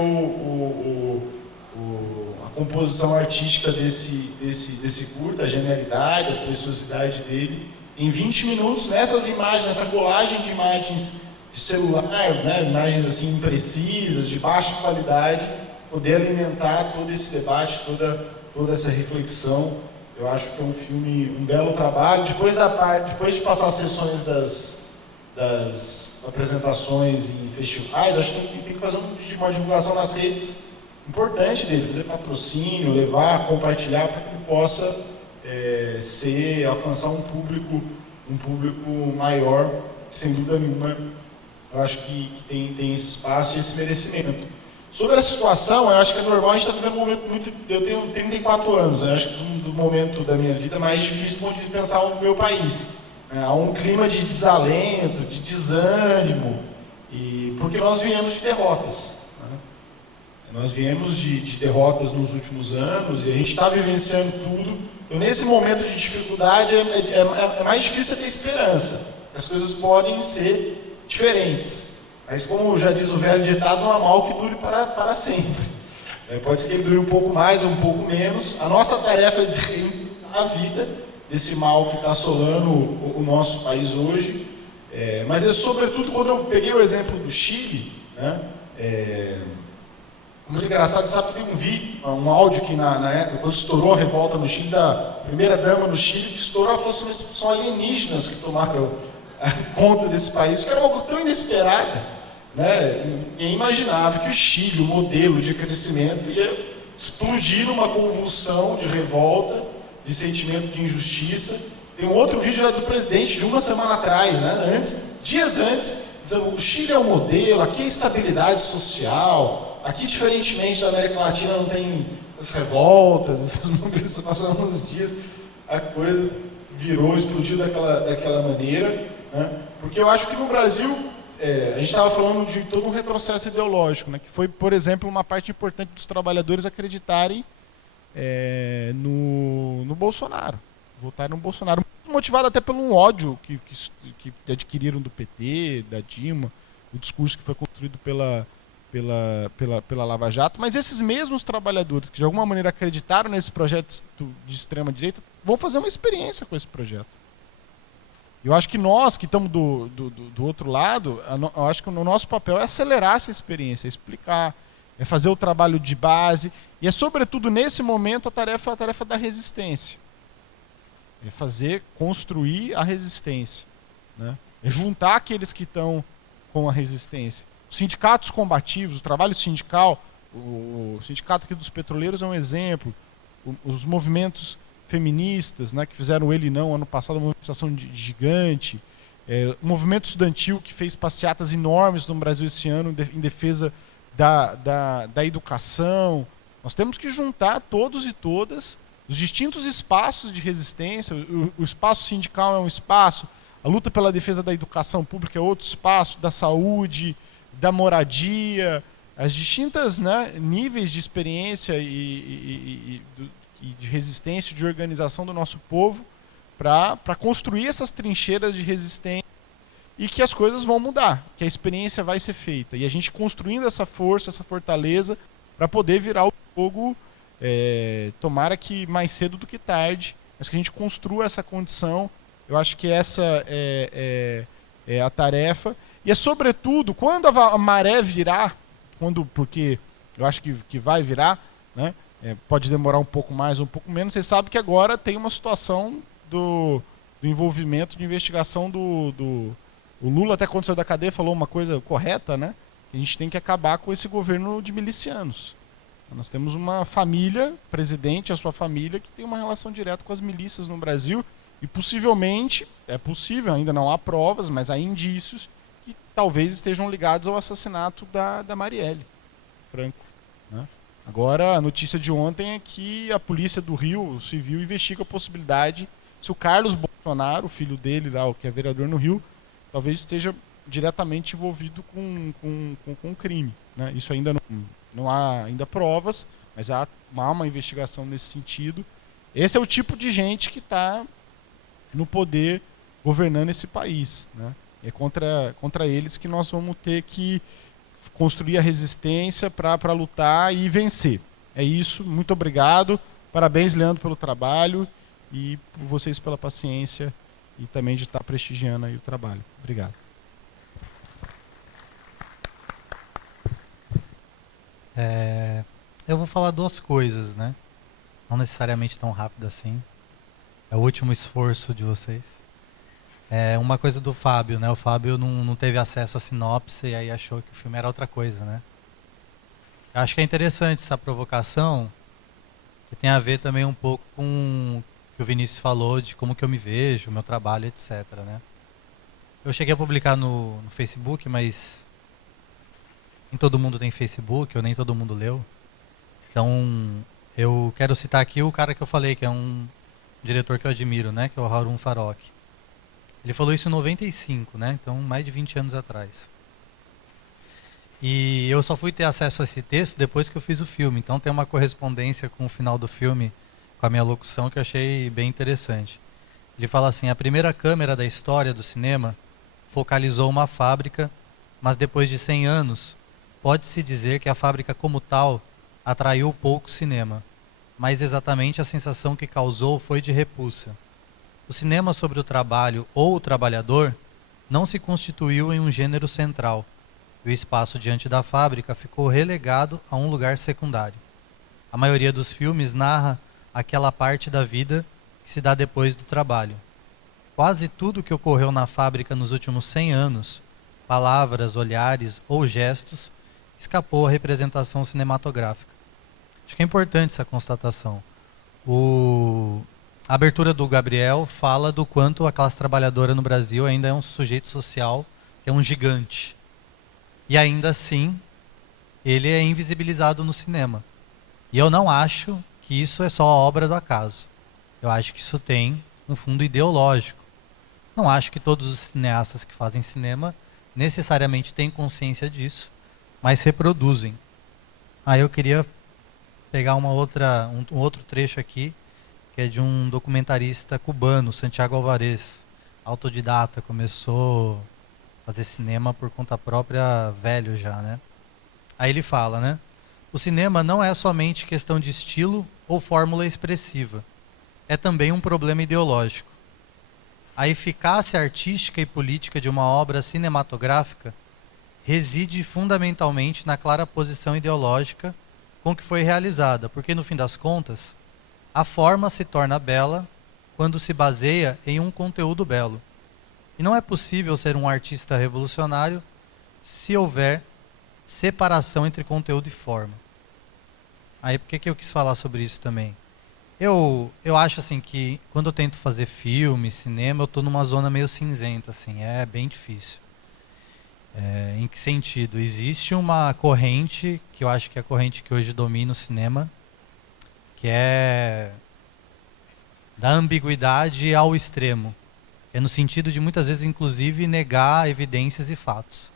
a composição artística desse curta, a genialidade, a preciosidade dele. Em 20 minutos, nessas imagens, nessa colagem de imagens de celular, né, imagens assim imprecisas, de baixa qualidade, poder alimentar todo esse debate, toda essa reflexão. Eu acho que é um filme, um belo trabalho. Depois de passar as sessões das apresentações em festivais, acho que tem que fazer uma divulgação nas redes importante dele, fazer patrocínio, levar, compartilhar, para que ele possa alcançar um público maior, sem dúvida nenhuma. Eu acho que tem esse espaço e esse merecimento. Sobre a situação, eu acho que é normal, a gente está vivendo um momento muito... Eu tenho 34 anos, né? Acho que do momento da minha vida mais difícil do ponto de vista de pensar no meu país. Há um clima de desalento, de desânimo, porque nós viemos de derrotas, né? Nós viemos de derrotas nos últimos anos e a gente está vivenciando tudo. Então, nesse momento de dificuldade, é mais difícil ter esperança. As coisas podem ser diferentes. Mas, como já diz o velho ditado, não há mal que dure para sempre. Pode ser que ele dure um pouco mais ou um pouco menos. A nossa tarefa é de reinventar a vida desse mal que está assolando o nosso país hoje. Mas, sobretudo, quando eu peguei o exemplo do Chile, né? Muito engraçado, sabe que tem um vídeo, um áudio que na época, quando estourou a revolta no Chile, da primeira-dama no Chile, que estourou, ela falou assim: são alienígenas que tomaram conta desse país, que era uma coisa tão inesperada, né? É imaginável que o Chile, o modelo de crescimento, ia explodir numa convulsão de revolta, de sentimento de injustiça. Tem um outro vídeo do presidente de uma semana atrás, né? Dias antes, dizendo: o Chile é um modelo, aqui é estabilidade social, aqui, diferentemente da América Latina, não tem as revoltas, essas mobilizações. Passaram uns dias, a coisa virou, explodiu daquela maneira, né? Porque eu acho que no Brasil, a gente estava falando de todo um retrocesso ideológico, né? Que foi, por exemplo, uma parte importante dos trabalhadores acreditarem no Bolsonaro, votarem no Bolsonaro, motivado até pelo um ódio que adquiriram do PT, da Dilma, o discurso que foi construído pela Lava Jato. Mas esses mesmos trabalhadores que de alguma maneira acreditaram nesse projeto de extrema-direita vão fazer uma experiência com esse projeto. Eu acho que nós que estamos do outro lado, eu acho que o nosso papel é acelerar essa experiência, é explicar, é fazer o trabalho de base, e é sobretudo nesse momento é a tarefa da resistência. É construir a resistência, né? É juntar aqueles que estão com a resistência. Os sindicatos combativos, o trabalho sindical, o sindicato aqui dos petroleiros é um exemplo, os movimentos feministas, né, que fizeram Ele Não ano passado, uma manifestação gigante, o movimento estudantil que fez passeatas enormes no Brasil esse ano em defesa da educação. Nós temos que juntar todos e todas os distintos espaços de resistência. O espaço sindical é um espaço, a luta pela defesa da educação pública é outro espaço, da saúde, da moradia, as distintas, né, níveis de experiência e de resistência, de organização do nosso povo para construir essas trincheiras de resistência e que as coisas vão mudar, que a experiência vai ser feita. E a gente construindo essa força, essa fortaleza para poder virar o jogo, tomara que mais cedo do que tarde, mas que a gente construa essa condição. Eu acho que essa é a tarefa. E é sobretudo, quando a maré virar, porque eu acho que vai virar, né? Pode demorar um pouco mais, um pouco menos. Você sabe que agora tem uma situação do envolvimento de investigação o Lula, até quando saiu da cadeia, falou uma coisa correta, né? A gente tem que acabar com esse governo de milicianos. Nós temos uma família, presidente, a sua família, que tem uma relação direta com as milícias no Brasil e possivelmente, é possível, ainda não há provas, mas há indícios que talvez estejam ligados ao assassinato da Marielle Franco, né? Agora, a notícia de ontem é que a polícia do Rio Civil investiga a possibilidade, se o Carlos Bolsonaro, o filho dele, lá, o que é vereador no Rio, talvez esteja diretamente envolvido com o crime, né? Isso ainda não há ainda provas, mas há uma investigação nesse sentido. Esse é o tipo de gente que está no poder governando esse país, né? É contra eles que nós vamos ter que construir a resistência para lutar e vencer. É isso, muito obrigado. Parabéns, Leandro, pelo trabalho e por vocês pela paciência e também de estar prestigiando aí o trabalho. Obrigado. Eu vou falar duas coisas, né? Não necessariamente tão rápido assim. É o último esforço de vocês. Uma coisa do Fábio, né? O Fábio não teve acesso à sinopse e aí achou que o filme era outra coisa, né? Eu acho que é interessante essa provocação, que tem a ver também um pouco com o que o Vinícius falou de como que eu me vejo, meu trabalho, etc, né? Eu cheguei a publicar no Facebook, mas nem todo mundo tem Facebook, ou nem todo mundo leu. Então, eu quero citar aqui o cara que eu falei, que é um diretor que eu admiro, né? Que é o Harun Farok. Ele falou isso em 95, né? Então, mais de 20 anos atrás. E eu só fui ter acesso a esse texto depois que eu fiz o filme. Então, tem uma correspondência com o final do filme, com a minha locução, que eu achei bem interessante. Ele fala assim: a primeira câmera da história do cinema focalizou uma fábrica, mas depois de 100 anos, pode-se dizer que a fábrica como tal atraiu pouco cinema. Mas exatamente a sensação que causou foi de repulsa. O cinema sobre o trabalho ou o trabalhador não se constituiu em um gênero central. E o espaço diante da fábrica ficou relegado a um lugar secundário. A maioria dos filmes narra aquela parte da vida que se dá depois do trabalho. Quase tudo que ocorreu na fábrica nos últimos 100 anos, palavras, olhares ou gestos, escapou à representação cinematográfica. Acho que é importante essa constatação. A abertura do Gabriel fala do quanto a classe trabalhadora no Brasil ainda é um sujeito social, que é um gigante. E ainda assim, ele é invisibilizado no cinema. E eu não acho que isso é só obra do acaso. Eu acho que isso tem um fundo ideológico. Não acho que todos os cineastas que fazem cinema necessariamente têm consciência disso, mas reproduzem. Aí eu queria pegar um outro trecho aqui, que é de um documentarista cubano, Santiago Alvarez, autodidata, começou a fazer cinema por conta própria, velho já, né? Aí ele fala, né? O cinema não é somente questão de estilo ou fórmula expressiva. é também um problema ideológico. A eficácia artística e política de uma obra cinematográfica reside fundamentalmente na clara posição ideológica com que foi realizada, porque no fim das contas, a forma se torna bela quando se baseia em um conteúdo belo. E não é possível ser um artista revolucionário se houver separação entre conteúdo e forma. Aí por que eu quis falar sobre isso também? Eu acho assim que quando eu tento fazer filme, cinema, eu estou numa zona meio cinzenta, assim, é bem difícil. Em que sentido? Existe uma corrente, que eu acho que é a corrente que hoje domina o cinema, que é da ambiguidade ao extremo. É no sentido de muitas vezes, inclusive, negar evidências e fatos.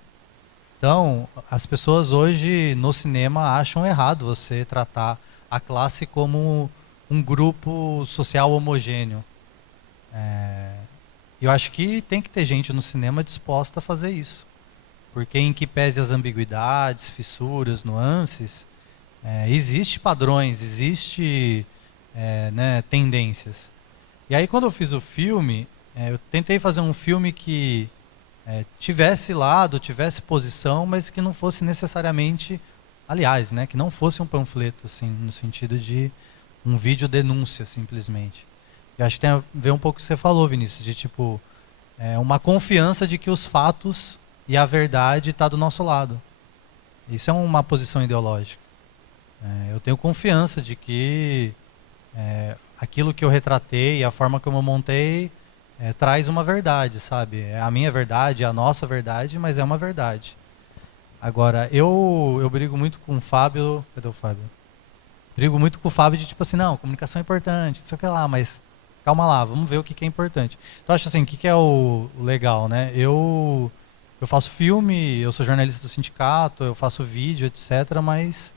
Então, as pessoas hoje no cinema acham errado você tratar a classe como um grupo social homogêneo. Eu acho que tem que ter gente no cinema disposta a fazer isso. Porque em que pese as ambiguidades, fissuras, nuances, existe padrões, existe tendências. E aí quando eu fiz o filme, eu tentei fazer um filme que tivesse lado, tivesse posição, mas que não fosse necessariamente, aliás, que não fosse um panfleto, assim, no sentido de um vídeo denúncia, simplesmente. Eu acho que tem a ver um pouco com o que você falou, Vinícius, de tipo, uma confiança de que os fatos e a verdade está do nosso lado. Isso é uma posição ideológica. Eu tenho confiança de que aquilo que eu retratei, a forma como eu montei, traz uma verdade, sabe? É a minha verdade, é a nossa verdade, mas é uma verdade. Agora, eu brigo muito com o Fábio. Cadê o Fábio? Brigo muito com o Fábio de tipo assim, não, comunicação é importante, não sei o que lá, mas calma lá, vamos ver o que é importante. Então, acho assim, o que é o legal, né? Eu faço filme, eu sou jornalista do sindicato, eu faço vídeo, etc., mas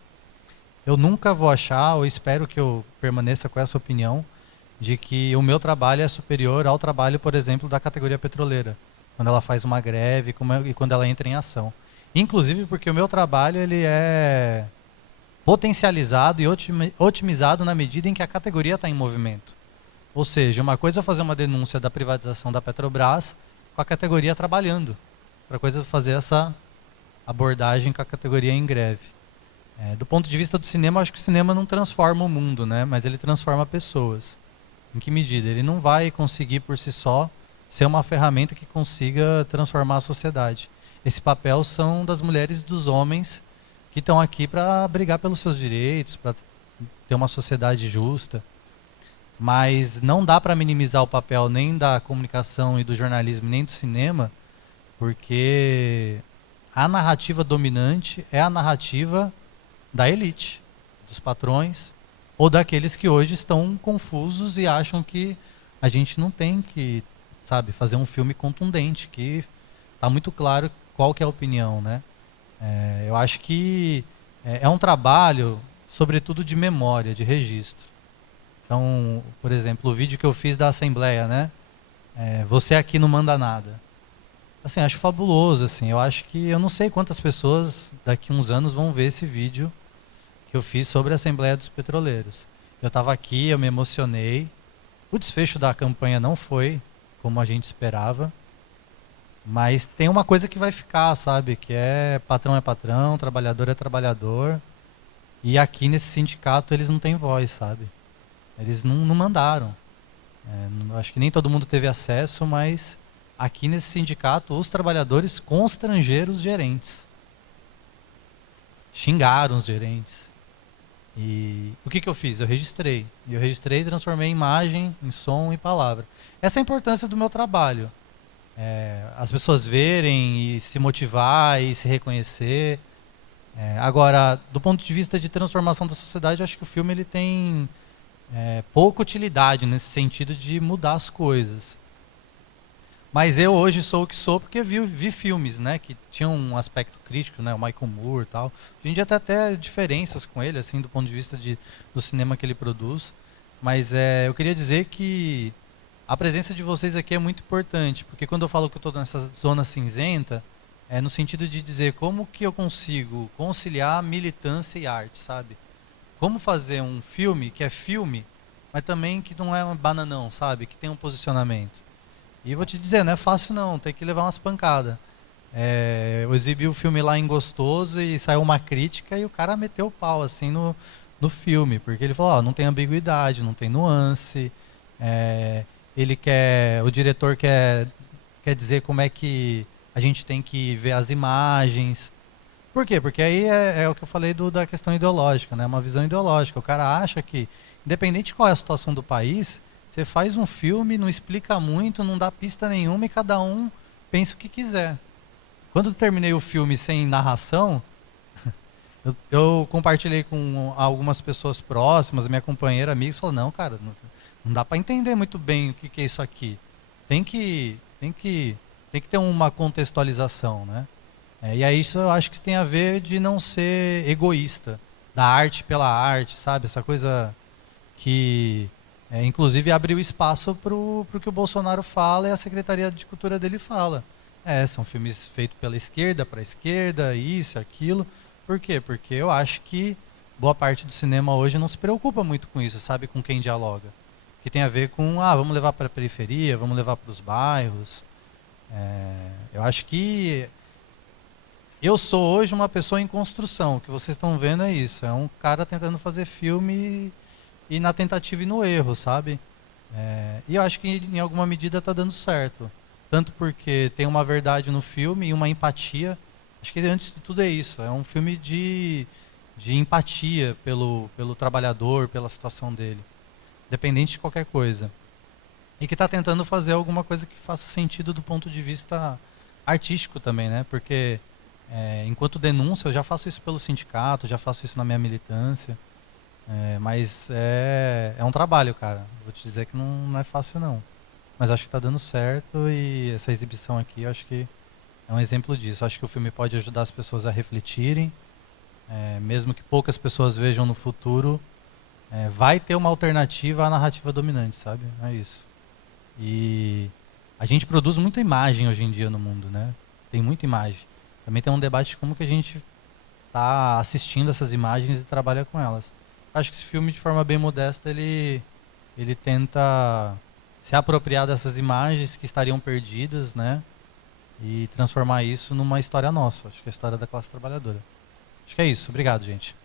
eu nunca vou achar, ou espero que eu permaneça com essa opinião, de que o meu trabalho é superior ao trabalho, por exemplo, da categoria petroleira, quando ela faz uma greve e quando ela entra em ação. Inclusive porque o meu trabalho ele é potencializado e otimizado na medida em que a categoria está em movimento. Ou seja, uma coisa é fazer uma denúncia da privatização da Petrobras com a categoria trabalhando. Outra coisa é fazer essa abordagem com a categoria em greve. Do ponto de vista do cinema, eu acho que o cinema não transforma o mundo, né? Mas ele transforma pessoas. Em que medida? Ele não vai conseguir por si só ser uma ferramenta que consiga transformar a sociedade. Esse papel são das mulheres e dos homens que estão aqui para brigar pelos seus direitos, para ter uma sociedade justa. Mas não dá para minimizar o papel nem da comunicação e do jornalismo, nem do cinema, porque a narrativa dominante é a narrativa da elite, dos patrões, ou daqueles que hoje estão confusos e acham que a gente não tem que, sabe, fazer um filme contundente, que está muito claro qual que é a opinião, né? Eu acho que é um trabalho, sobretudo de memória, de registro. Então, por exemplo, o vídeo que eu fiz da Assembleia, né? Você aqui não manda nada. Assim, acho fabuloso, assim. Eu acho que, eu não sei quantas pessoas daqui a uns anos vão ver esse vídeo que eu fiz sobre a Assembleia dos Petroleiros. Eu estava aqui, eu me emocionei. O desfecho da campanha não foi como a gente esperava. Mas tem uma coisa que vai ficar, sabe? Que é patrão, trabalhador é trabalhador. E aqui nesse sindicato eles não têm voz, sabe? Eles não mandaram. Acho que nem todo mundo teve acesso, mas aqui nesse sindicato os trabalhadores constrangeram os gerentes. Xingaram os gerentes. E o que eu fiz? Eu registrei. E eu registrei e transformei em imagem, em som e palavra. Essa é a importância do meu trabalho. As pessoas verem e se motivar e se reconhecer. Agora, do ponto de vista de transformação da sociedade, eu acho que o filme ele tem pouca utilidade nesse sentido de mudar as coisas. Mas eu hoje sou o que sou porque vi filmes, né, que tinham um aspecto crítico, né, o Michael Moore e tal. A gente tem até diferenças com ele, assim, do ponto de vista do cinema que ele produz. Mas eu queria dizer que a presença de vocês aqui é muito importante, porque quando eu falo que eu estou nessa zona cinzenta, é no sentido de dizer como que eu consigo conciliar militância e arte, sabe? Como fazer um filme que é filme, mas também que não é um bananão, sabe? Que tem um posicionamento. E vou te dizer, não é fácil não, tem que levar umas pancadas. Eu exibi o filme lá em Gostoso e saiu uma crítica e o cara meteu o pau assim no filme, porque ele falou, ó, não tem ambiguidade, não tem nuance, o diretor quer dizer como é que a gente tem que ver as imagens. Por quê? Porque aí é o que eu falei da questão ideológica, né? Uma visão ideológica. O cara acha que, independente de qual é a situação do país, você faz um filme, não explica muito, não dá pista nenhuma e cada um pensa o que quiser. Quando eu terminei o filme sem narração, eu compartilhei com algumas pessoas próximas, minha companheira, amigos, falou, não, cara, não dá para entender muito bem o que é isso aqui. Tem que ter uma contextualização, né? E aí isso eu acho que tem a ver de não ser egoísta, da arte pela arte, sabe? Essa coisa que, inclusive, abriu espaço para o que o Bolsonaro fala e a Secretaria de Cultura dele fala. São filmes feitos pela esquerda, para a esquerda, isso, aquilo. Por quê? Porque eu acho que boa parte do cinema hoje não se preocupa muito com isso, sabe? Com quem dialoga. Que tem a ver com, vamos levar para a periferia, vamos levar para os bairros. Eu acho que eu sou hoje uma pessoa em construção. O que vocês estão vendo é isso. É um cara tentando fazer filme e na tentativa e no erro, sabe? E eu acho que em alguma medida está dando certo. Tanto porque tem uma verdade no filme e uma empatia. Acho que antes de tudo é isso. É um filme de empatia pelo trabalhador, pela situação dele. Independente de qualquer coisa. E que está tentando fazer alguma coisa que faça sentido do ponto de vista artístico também, né? Porque enquanto denúncia, eu já faço isso pelo sindicato, já faço isso na minha militância. Mas é um trabalho, cara. Vou te dizer que não é fácil, não. Mas acho que está dando certo e essa exibição aqui, eu acho que é um exemplo disso. Eu acho que o filme pode ajudar as pessoas a refletirem, mesmo que poucas pessoas vejam no futuro, vai ter uma alternativa à narrativa dominante, sabe? É isso. E a gente produz muita imagem hoje em dia no mundo, né? Tem muita imagem. Também tem um debate de como que a gente está assistindo essas imagens e trabalha com elas. Acho que esse filme, de forma bem modesta, ele tenta se apropriar dessas imagens que estariam perdidas, né? E transformar isso numa história nossa. Acho que é a história da classe trabalhadora. Acho que é isso. Obrigado, gente.